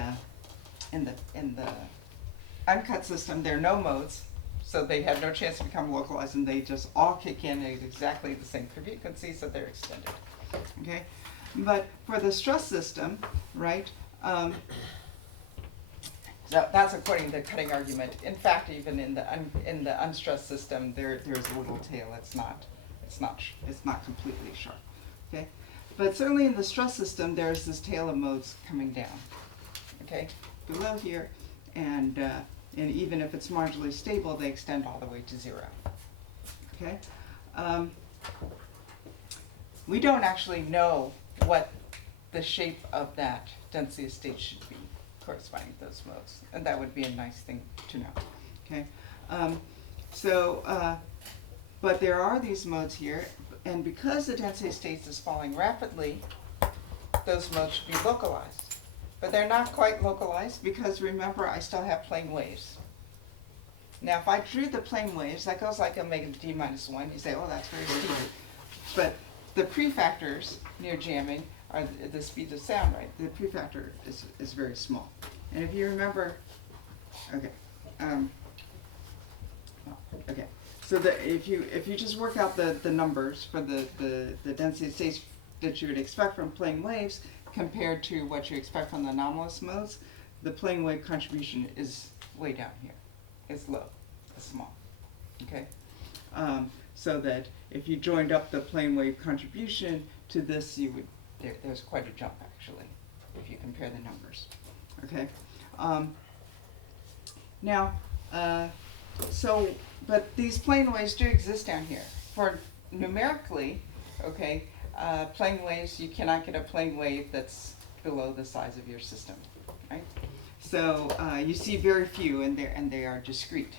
uncut system, there are no modes, so they have no chance to become localized, and they just all kick in at exactly the same frequency, so they're extended. Okay, but for the stress system, right? So that's according to the cutting argument. In fact, even in the unstressed system, there's a little tail. It's not completely sharp. Okay, but certainly in the stress system, there's this tail of modes coming down. Okay, below here, and even if it's marginally stable, they extend all the way to 0. Okay, we don't actually know what the shape of that density of state should be. corresponding to those modes, and that would be a nice thing to know. Okay, so but there are these modes here, and because the density of states is falling rapidly, those modes should be localized. But they're not quite localized because remember, I still have plane waves. Now, if I drew the plane waves, that goes like omega d minus 1. You say, oh, that's very steep. But the prefactors near jamming are the speeds of sound, right? The prefactor is very small. And if you remember, okay, okay. So that if you just work out the numbers for the density of states that you would expect from plane waves compared to what you expect from the anomalous modes, the plane wave contribution is way down here. It's low, it's small, okay? So that if you joined up the plane wave contribution to this, you would, there's quite a jump actually, if you compare the numbers, okay? Now, but these plane waves do exist down here. For numerically, okay, plane waves, you cannot get a plane wave that's below the size of your system, right? So you see very few, and they are discrete,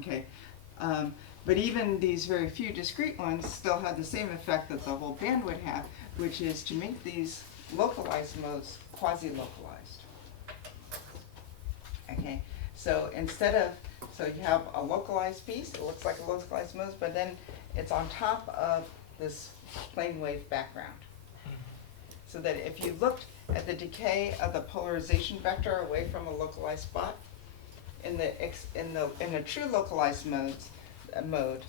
okay? But even these very few discrete ones still have the same effect that the whole band would have, which is to make these localized modes quasi-localized. Okay, so instead of, so you have a localized piece, it looks like a localized mode, but then it's on top of this plane wave background. So that if you looked at the decay of the polarization vector away from a localized spot, in a true localized mode,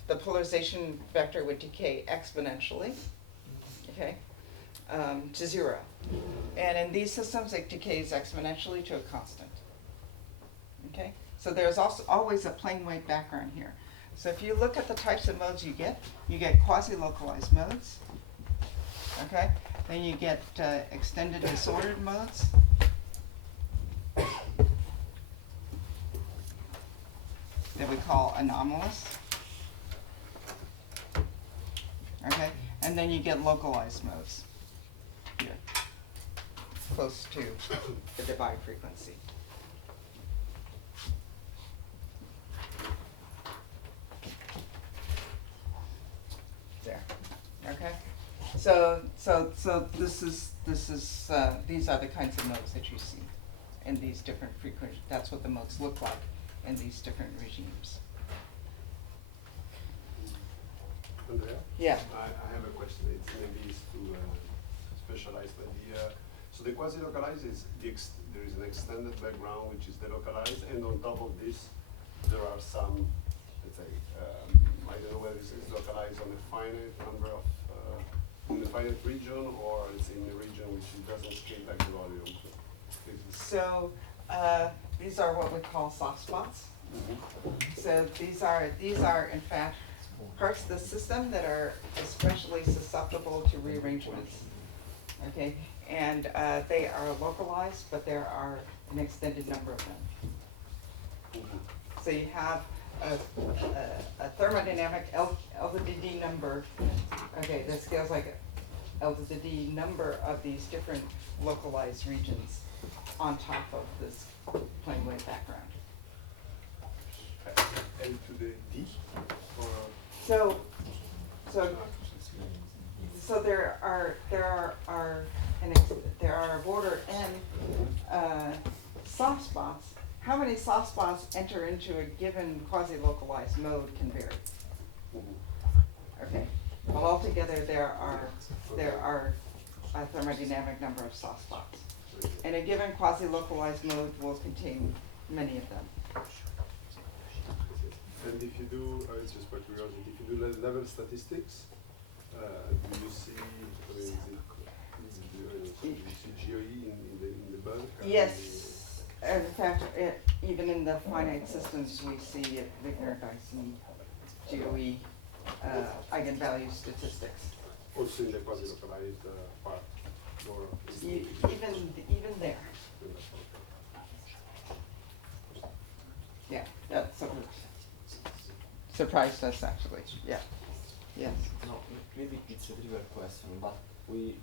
the polarization vector would decay exponentially, okay, to 0. And in these systems, it decays exponentially to a constant. Okay, so there's also always a plane wave background here. So if you look at the types of modes you get quasi-localized modes, okay? Then you get extended disordered modes. That we call anomalous. Okay, and then you get localized modes here, close to the divide frequency. There, okay. So these are the kinds of modes that you see in these different frequencies. That's what the modes look like in these different regimes. Andrea? Yeah. I have a question. Maybe it's to specialize, but so the quasi-localized is there is an extended background which is delocalized, and on top of this there are some, let's say, I don't know whether it's localized on a finite number of in a finite region, or it's in a region which doesn't scale like the volume. So these are what we call soft spots. Mm-hmm. So these are in fact parts of the system that are especially susceptible to rearrangements. Okay, and they are localized, but there are an extended number of them. Mm-hmm. So you have a thermodynamic L to the D number, okay, that scales like L to the D number of these different localized regions on top of this plane wave background. L to the D? Or So there are of order n soft spots. How many soft spots enter into a given quasi-localized mode can vary. Mm-hmm. Okay. Well, altogether there are a thermodynamic number of soft spots, and a given quasi-localized mode will contain many of them. And if you do, it's just by curiosity, if you do level statistics, do you see, do you see GOE in the bulk? Yes. In fact, even in the finite systems, we see Wigner-Dyson GOE eigenvalue statistics. Also in the quasi-localized part? Or Even there. Yeah, that sort of surprised us actually. Yeah. Yes. No, maybe it's a trivial question, but we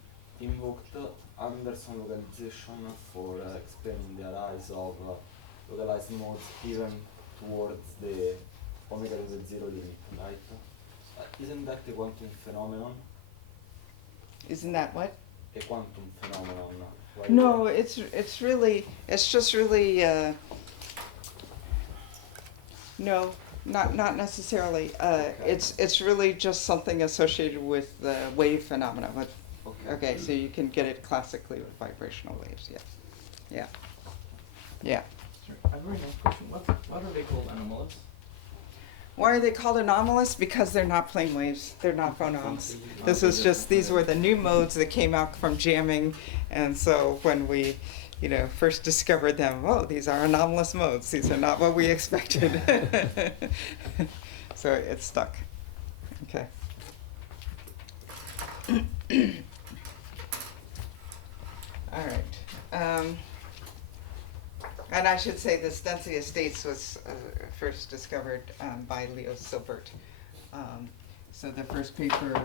invoked Anderson localization for explaining the arise of localized modes even towards the omega to the zero limit, right? Isn't that a quantum phenomenon? Isn't that what? A quantum phenomenon? Why No, it's just really, no, not necessarily. It's really just something associated with the wave phenomena. Okay, so you can get it classically with vibrational waves, yes. Yeah. Yeah. I have a very nice question. What are they called, anomalous? Why are they called anomalous? Because they're not plane waves. They're not phonons. This is just, these were the new modes that came out from jamming. And so when we, first discovered them, oh, these are anomalous modes. These are not what we expected. So it stuck. Okay. All right. And I should say this density of states was first discovered by Leo Silbert. So the first paper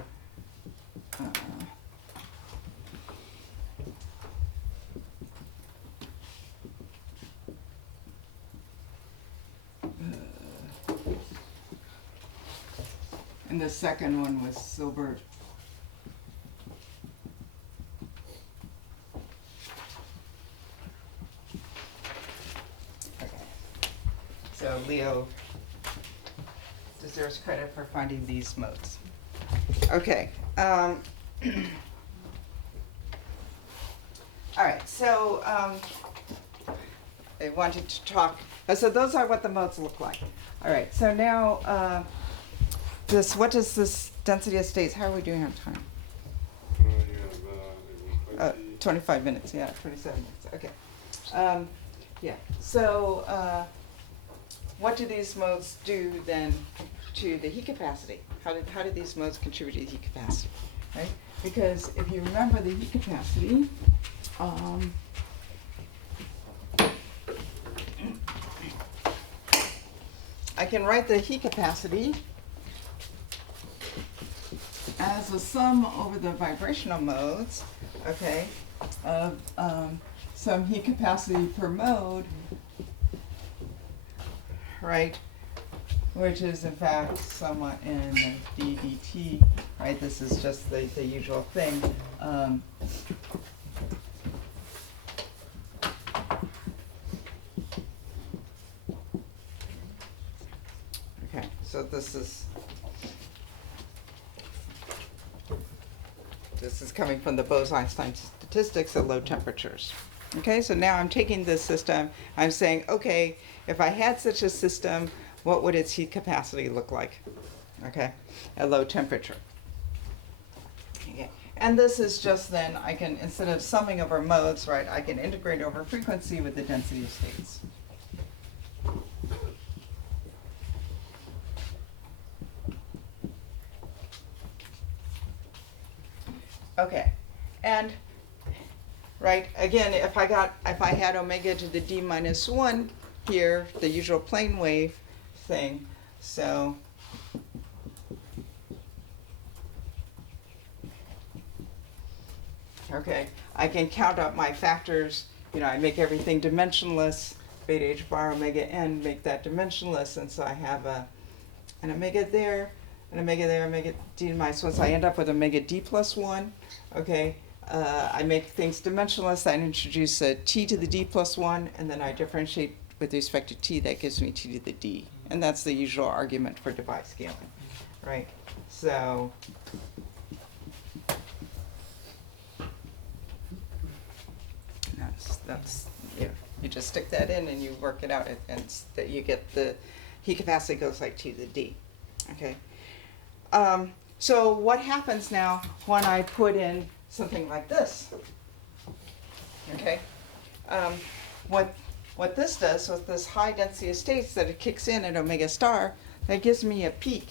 and the second one was Silbert. So Leo deserves credit for finding these modes. Okay. All right. So I wanted to talk. So those are what the modes look like. All right. So now what is this density of states? How are we doing on time? You have 25 minutes. Yeah, 27 minutes. Okay. Yeah. So. What do these modes do then to the heat capacity? How do these modes contribute to the heat capacity, right? Because if you remember the heat capacity, I can write the heat capacity as a sum over the vibrational modes, okay, of some heat capacity per mode, right, which is in fact somewhat in ddt, right? This is just the usual thing. Okay, so this is coming from the Bose-Einstein statistics at low temperatures. Okay, so now I'm taking this system, I'm saying, okay, if I had such a system, what would its heat capacity look like, okay, at low temperature? Okay. And this is just then, I can, instead of summing over modes, right, I can integrate over frequency with the density of states. Okay, and right, again, if I had omega to the d minus 1 here, the usual plane wave thing, so okay, I can count up my factors, I make everything dimensionless, beta h bar omega n, make that dimensionless, and so I have an omega there, an omega there, omega d minus 1, so I end up with omega d plus 1, okay. I make things dimensionless, I introduce a t to the d plus 1, and then I differentiate with respect to t, that gives me t to the d. And that's the usual argument for device scaling, right? So, that's you just stick that in and you work it out, and that you get the heat capacity goes like t to the d, okay? So what happens now when I put in something like this, okay? What this does with this high density of states that it kicks in at omega star, that gives me a peak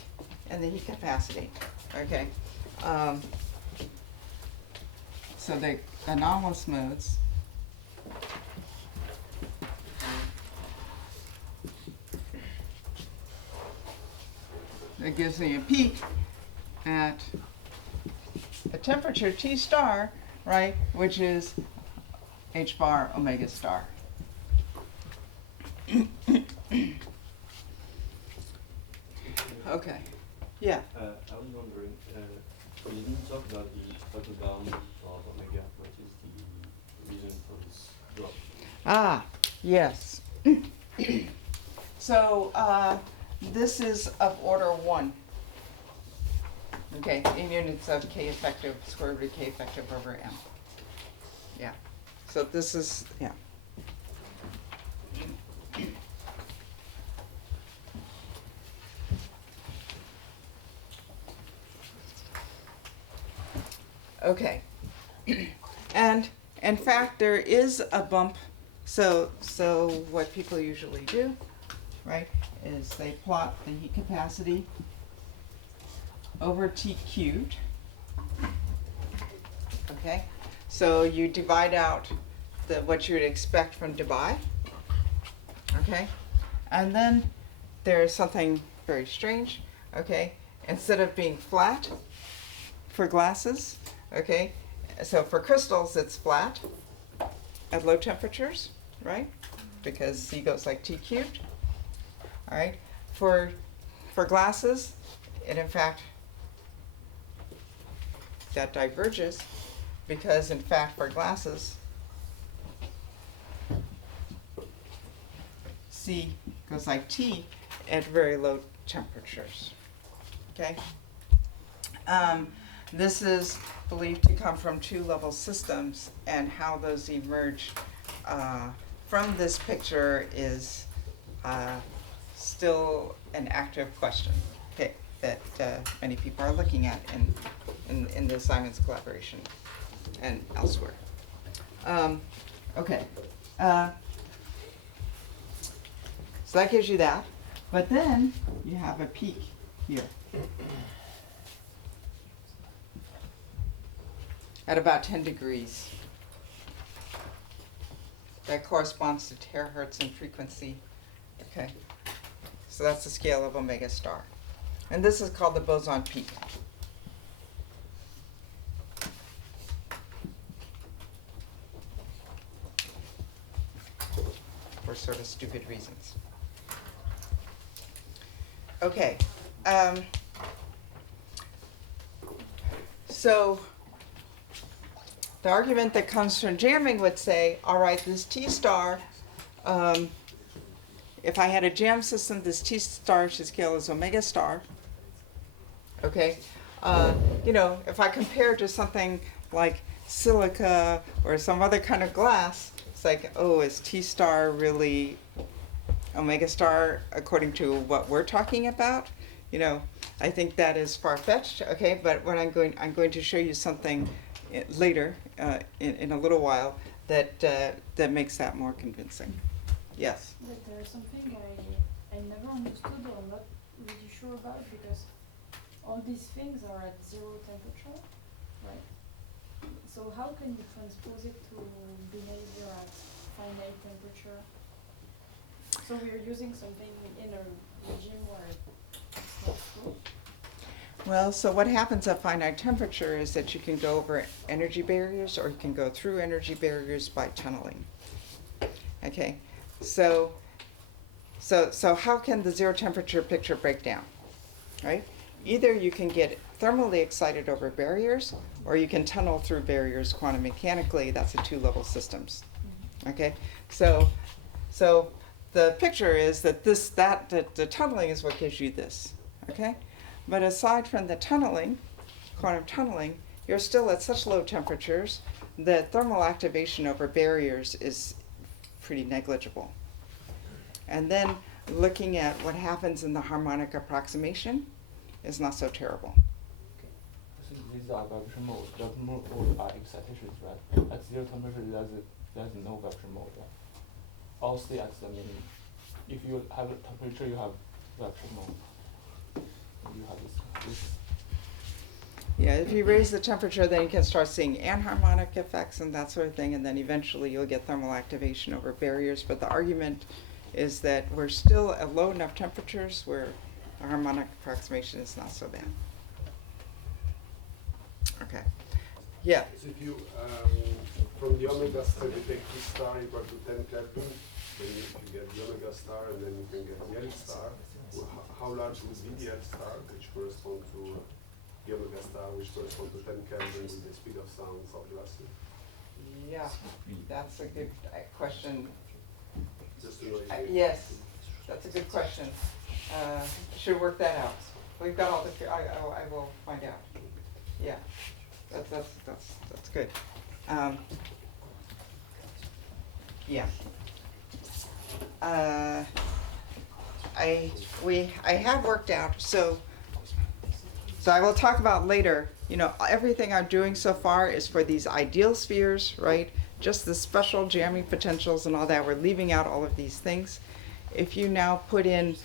in the heat capacity, okay? So the anomalous modes that gives me a peak at a temperature T star right? Which is h bar omega star. Okay. Yeah. I was wondering, you didn't talk about the upper bound of omega. What is the reason for this drop? Ah, yes. So this is of order 1. Okay, in units of k effective, square root of k effective over m. Yeah. So this is, yeah. Okay. And in fact, there is a bump. So what people usually do, right, is they plot the heat capacity over T cubed. Okay, so you divide out what you would expect from Debye. Okay, and then there's something very strange. Okay, instead of being flat for glasses, okay, so for crystals it's flat at low temperatures, right? Because Z goes like T cubed. All right, for glasses, it in fact that diverges, because in fact for glasses C goes like T at very low temperatures. Okay. This is believed to come from 2-level systems, and how those emerge from this picture is still an active question, okay, that many people are looking at in the Simon's collaboration and elsewhere. Okay. So that gives you that. But then you have a peak here at about 10 degrees. That corresponds to terahertz in frequency. Okay. So that's the scale of omega star. And this is called the Boson Peak. For sort of stupid reasons. Okay. So the argument that comes from jamming would say, all right, this T star, if I had a jam system, this T star should scale as omega star. Okay. You know, if I compare to something like silica or some other kind of glass, it's like, oh, is T star really omega star according to what we're talking about? You know, I think that is far-fetched. Okay, but when I'm going to show you something later in a little while that that makes that more convincing. Yes. But there's something I never understood or I'm not really sure about, because all these things are at 0 temperature, right? So how can you transpose it to behavior at finite temperature? So we are using something in a regime where it's not true. Well, so what happens at finite temperature is that you can go over energy barriers, or you can go through energy barriers by tunneling. Okay, so how can the 0 temperature picture break down? Right? Either you can get thermally excited over barriers, or you can tunnel through barriers quantum mechanically. That's a 2-level systems. Okay, so the picture is that the tunneling is what gives you this. Okay, but aside from the tunneling, quantum tunneling, you're still at such low temperatures that thermal activation over barriers is pretty negligible. And then looking at what happens in the harmonic approximation is not so terrible. So these are vibration modes. Vibration modes are excitations, right? At 0 temperature, there's no vibration mode, right? All stay at the minimum. If you have a temperature, you have vibration mode. You have this. Yeah, if you raise the temperature, then you can start seeing anharmonic effects and that sort of thing, and then eventually you'll get thermal activation over barriers. But the argument is that we're still at low enough temperatures where the harmonic approximation is not so bad. Okay. Yeah. So if you, from the omega star, you take T star equal to 10 Kelvin, then you get the omega star, and then you can get the L star. How large would be the L star, which corresponds to the omega star, which corresponds to 10 Kelvin with the speed of sound obviously? Yeah, that's a good question. Just to know if you- Yes, that's a good question. Should work that out. We've got all the, I will find out. Yeah, that's good. Yeah. I have worked out, so I will talk about later, you know, everything I'm doing so far is for these ideal spheres, right? Just the special jamming potentials and all that, we're leaving out all of these things. If you now put in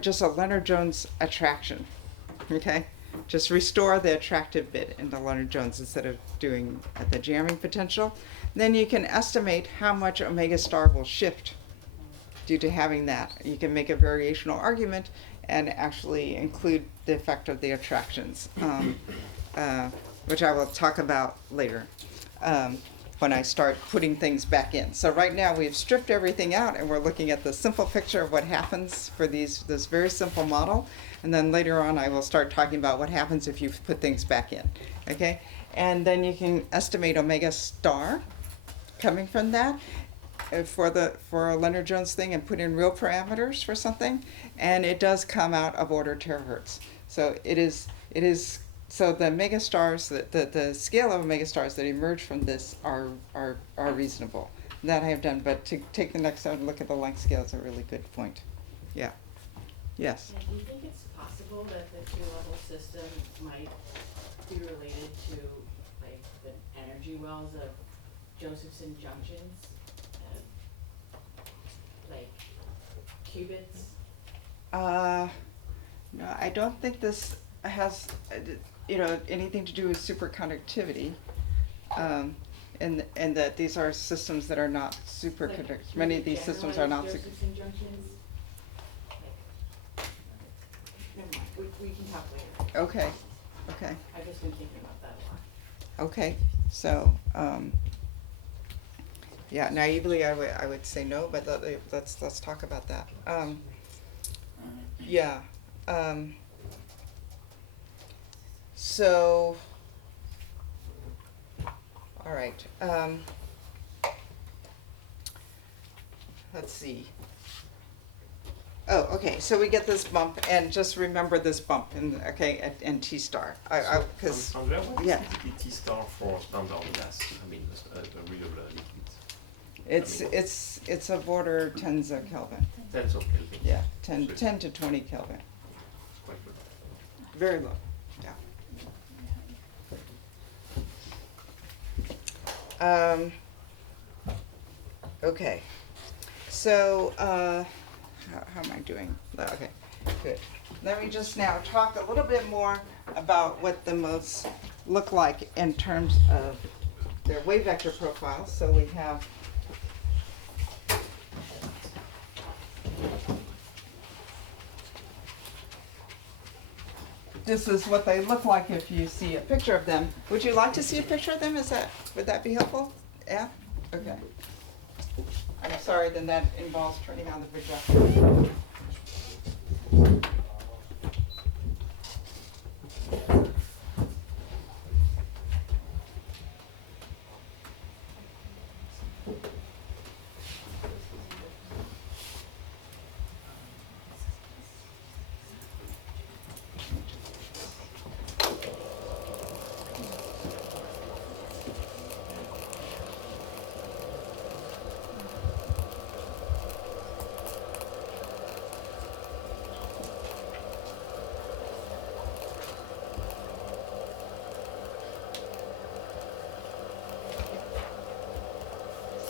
just a Leonard-Jones attraction, okay? Just restore the attractive bit in the Leonard-Jones instead of doing the jamming potential. Then you can estimate how much omega star will shift due to having that. You can make a variational argument and actually include the effect of the attractions, which I will talk about later when I start putting things back in. So right now we've stripped everything out and we're looking at the simple picture of what happens for this very simple model. And then later on I will start talking about what happens if you put things back in, okay? And then you can estimate omega star coming from that for a Leonard-Jones thing and put in real parameters for something, and it does come out of order terahertz. So it is so the megastars, the scale of megastars that emerge from this are reasonable. That I have done, but to take the next step and look at the length scale is a really good point. Yeah. Yes. And do you think it's possible that the two-level system might be related to like the energy wells of Josephson junctions, like qubits? No, I don't think this has, anything to do with superconductivity, and that these are systems that are not superconductive. Like, Many of these systems are not. Josephson junctions? Like, never mind. We can talk later. Okay. Okay. I've just been thinking about that a lot. Okay. So, yeah, naively I would say no, but let's talk about that. Yeah. So, all right. Let's see. Oh, okay. So we get this bump, and just remember this bump, and and T star. Because Andrea, what is yeah. the T star for standard gas? I mean, a real liquid. It's of order tens of Kelvin. Tens of Kelvin. Yeah, 10 to 20 Kelvin. Quite low. Very low. Yeah. Okay. So how am I doing? Okay, good. Let me just now talk a little bit more about what the modes look like in terms of their wave vector profiles. So we have this is what they look like if you see a picture of them. Would you like to see a picture of them? Would that be helpful? Yeah? Okay. I'm sorry, then that involves turning on the projector.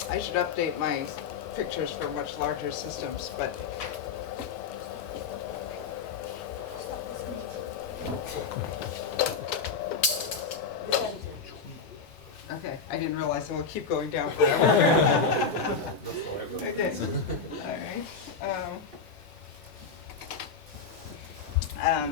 I should update my pictures for much larger systems, but okay, I didn't realize it will keep going down forever. Okay, all right.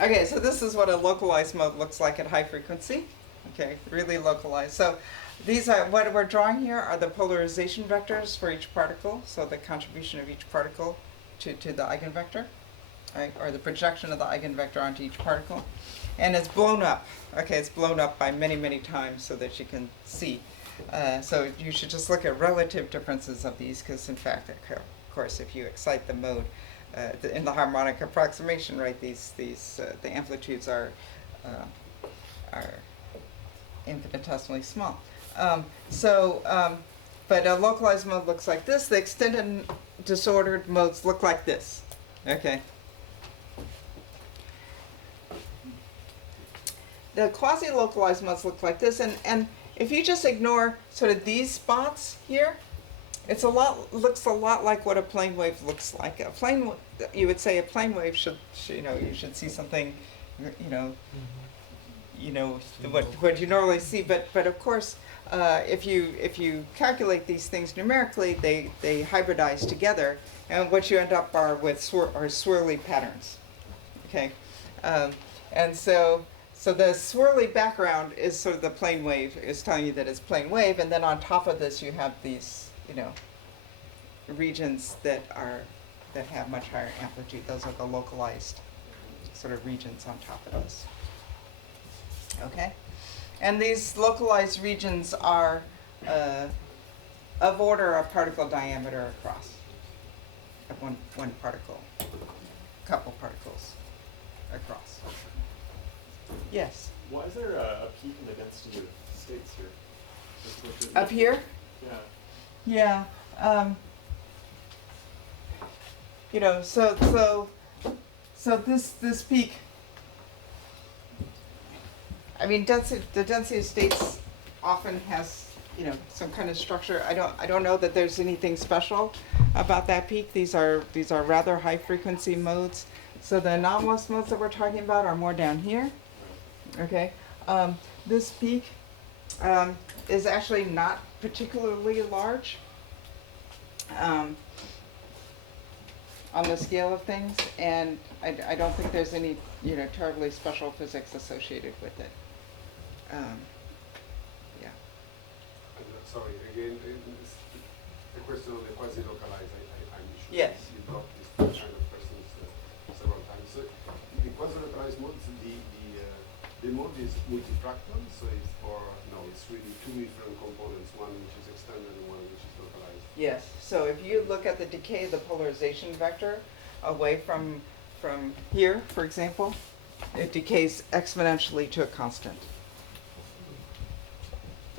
Okay, so this is what a localized mode looks like at high frequency. Okay, really localized. So these are, what we're drawing here are the polarization vectors for each particle, so the contribution of each particle to the eigenvector, right, or the projection of the eigenvector onto each particle. And it's blown up. Okay, it's blown up by many, many times so that you can see. So you should just look at relative differences of these, because in fact, of course, if you excite the mode in the harmonic approximation, right, the amplitudes are infinitesimally small. But a localized mode looks like this. The extended disordered modes look like this. Okay. The quasi-localized modes look like this, and if you just ignore sort of these spots here, looks a lot like what a plane wave looks like. You would say a plane wave should you should see something, what you normally see. But of course, if you calculate these things numerically, they hybridize together, and what you end up are with swirly patterns. Okay, and so the swirly background is sort of the plane wave, is telling you that it's plane wave, and then on top of this you have these, regions that have much higher amplitude. Those are the localized sort of regions on top of this. Okay? And these localized regions are of order of particle diameter across. Of one particle, couple particles across. Yes? Why is there a peak in the density of states here? Up here? Yeah. Yeah. So this peak, I mean, the density of states often has, some kind of structure. I don't know that there's anything special about that peak. These are rather high frequency modes. So the anomalous modes that we're talking about are more down here. Okay. This peak is actually not particularly large on the scale of things, and I don't think there's any terribly special physics associated with it. Yeah. Sorry, again, the question of the quasi-localized, I'm sure Yes. you got this kind of questions several times. So the quasi-localized mode, the mode is multifractal, so it's really two different components, one which is extended and one which is localized. Yes. So if you look at the decay of the polarization vector away from here, for example, it decays exponentially to a constant.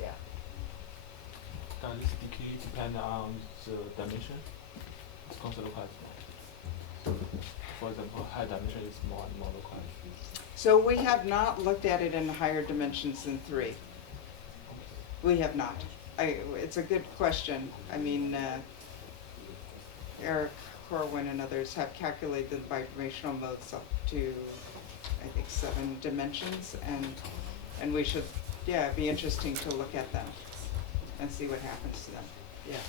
Yeah. Does this decay depend on the dimension? It's quasi-localized. For example, high dimension is more and more localized. So we have not looked at it in higher dimensions than 3. We have not. It's a good question. I mean, Eric Corwin and others have calculated the vibrational modes up to, I think, 7 dimensions, and we should, be interesting to look at them and see what happens to them. Yeah.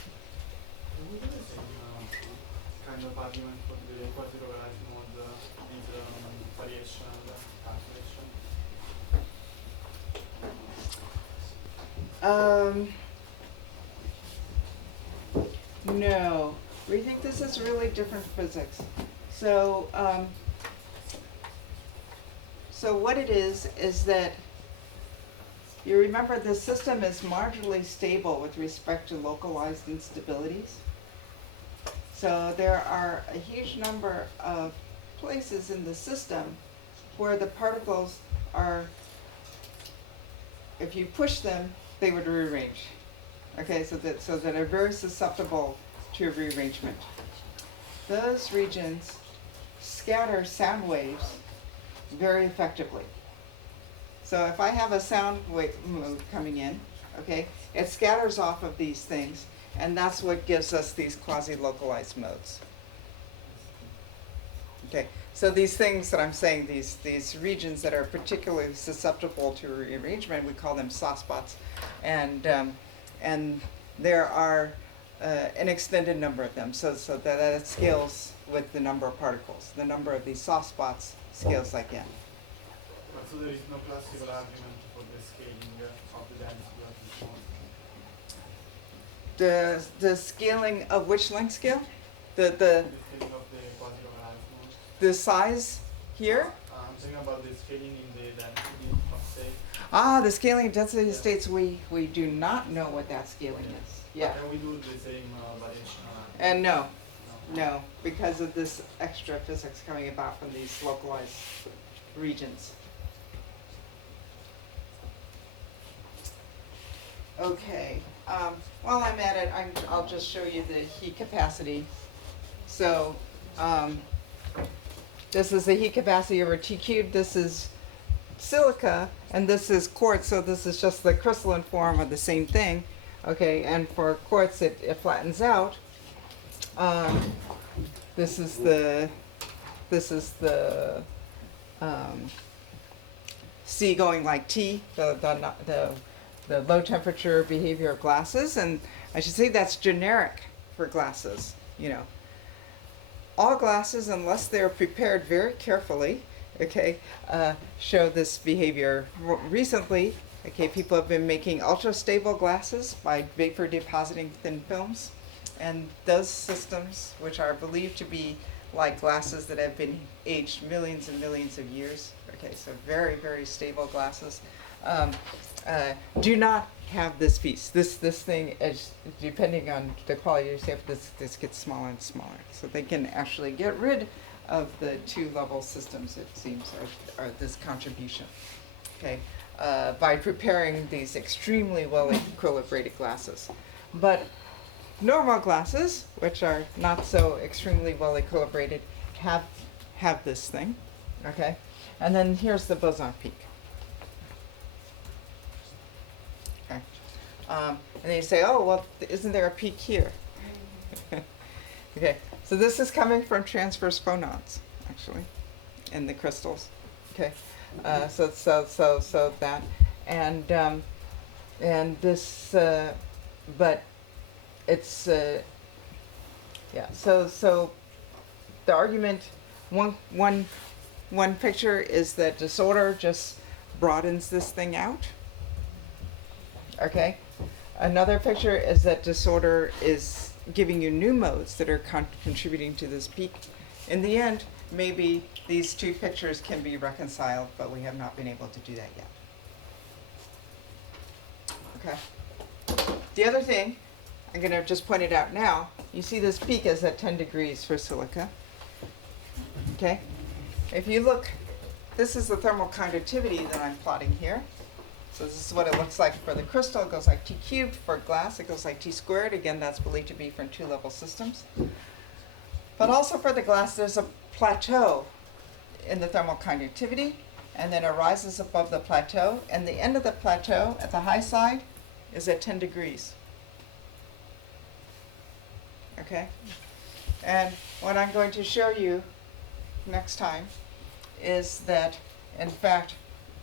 Would you say kind of argument for the quasi-localized mode with variation and calculation? No, we think this is really different physics. So what it is that you remember the system is marginally stable with respect to localized instabilities. So there are a huge number of places in the system where the particles are, if you push them, they would rearrange. Okay, so that are very susceptible to rearrangement. Those regions scatter sound waves very effectively. So if I have a sound wave mode coming in, okay, it scatters off of these things, and that's what gives us these quasi-localized modes. Okay, so these things that I'm saying, these regions that are particularly susceptible to rearrangement, we call them soft spots, and there are an extended number of them, so that it scales with the number of particles. The number of these soft spots scales like that. But so there is no classical argument for the scaling of the density of this mode. The scaling of which length scale? The The scaling of the quasi-localized mode. the size here? I'm talking about the scaling in the density of state. Ah, the scaling density Yeah. states, we do not know what that scaling is. Yeah. Can we do the same variation? And no, no, because of this extra physics coming about from these localized regions. Okay, while I'm at it, I'll just show you the heat capacity. So, this is the heat capacity over T cubed, this is silica, and this is quartz, so this is just the crystalline form of the same thing. Okay, and for quartz, it flattens out. This is the C going like T, the low temperature behavior of glasses, and I should say that's generic for glasses, you know. All glasses, unless they're prepared very carefully, okay, show this behavior. Recently, okay, people have been making ultra-stable glasses by vapor depositing thin films, and those systems, which are believed to be like glasses that have been aged millions and millions of years, okay, so very, very stable glasses, do not have this piece. This thing, is, depending on the quality you have, this gets smaller and smaller. So they can actually get rid of the two-level systems, it seems, or this contribution, okay, by preparing these extremely well equilibrated glasses. But normal glasses, which are not so extremely well equilibrated, have this thing, okay? And then here's the Boson Peak. Okay. And then you say, oh, well, isn't there a peak here? Okay, so this is coming from transverse phonons, actually, in the crystals. Okay, so that, and this, but it's, yeah. So the argument, one picture is that disorder just broadens this thing out. Okay, another picture is that disorder is giving you new modes that are contributing to this peak. In the end, maybe these two pictures can be reconciled, but we have not been able to do that yet. Okay. The other thing, I'm going to just point it out now. You see this peak is at 10 degrees for silica. Okay. If you look, this is the thermal conductivity that I'm plotting here. So this is what it looks like for the crystal. It goes like T cubed. For glass, it goes like T squared. Again, that's believed to be from two-level systems. But also for the glass, there's a plateau in the thermal conductivity, and then it rises above the plateau, and the end of the plateau at the high side is at 10 degrees. Okay? And what I'm going to show you next time is that, in fact,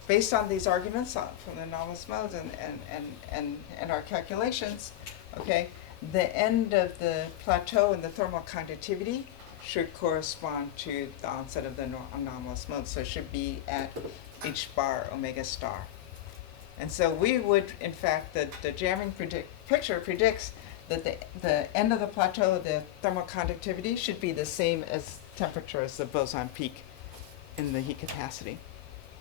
based on these arguments from the anomalous modes and our calculations, okay, the end of the plateau in the thermal conductivity should correspond to the onset of the anomalous mode. So it should be at H bar omega star. And so we would, in fact, the jamming picture predicts that the end of the plateau of the thermal conductivity should be the same as temperature as the boson peak in the heat capacity.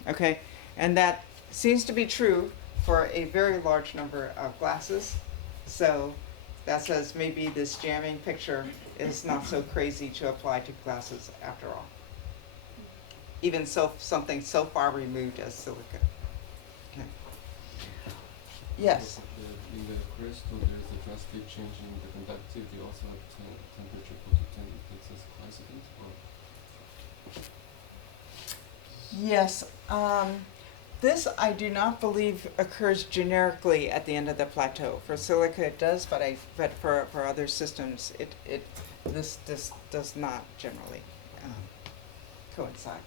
Okay? And that seems to be true for a very large number of glasses. So that says maybe this jamming picture is not so crazy to apply to glasses after all. Even so, something so far removed as silica. Okay. Yes? In the crystal, there's a drastic change in the conductivity also at temperature 4 to 10. That's as coincidence, or? Yes. This I do not believe occurs generically at the end of the plateau. For silica it does, but for other systems this does not generally coincide.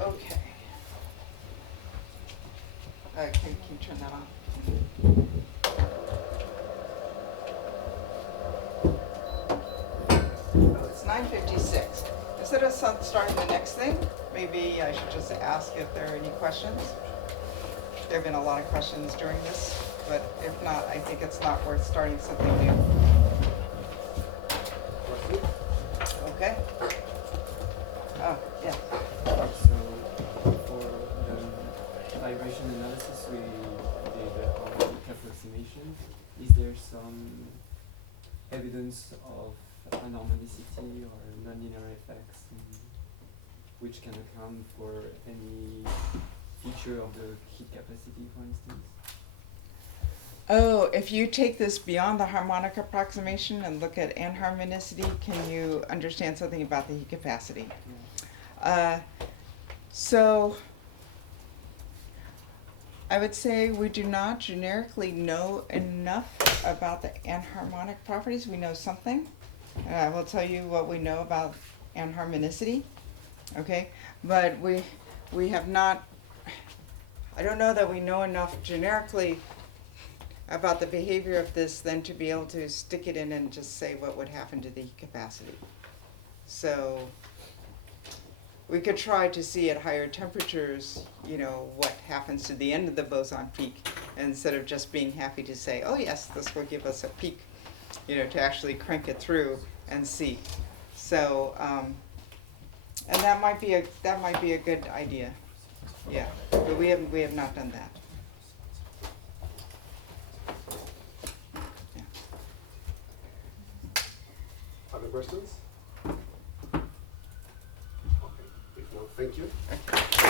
Okay. Can you turn that on? Oh, it's 9:56. Instead of starting the next thing, maybe I should just ask if there are any questions. There have been a lot of questions during this, but if not, I think it's not worth starting something new. Okay? Oh, yeah. So for the vibration analysis, we did a harmonic approximation. Is there some evidence of anormalicity or nonlinear effects which can account for any feature of the heat capacity, for instance? Oh, if you take this beyond the harmonic approximation and look at anharmonicity, can you understand something about the heat capacity? So I would say we do not generically know enough about the anharmonic properties. We know something. And I will tell you what we know about anharmonicity. Okay? But we have not, I don't know that we know enough generically about the behavior of this then to be able to stick it in and just say what would happen to the heat capacity. So we could try to see at higher temperatures, you know, what happens to the end of the Boson Peak, instead of just being happy to say, oh yes, this will give us a peak, you know, to actually crank it through and see. So, and that might be a good idea. Yeah, but we have not done that. Yeah. Other questions? Okay, if not, thank you. Okay.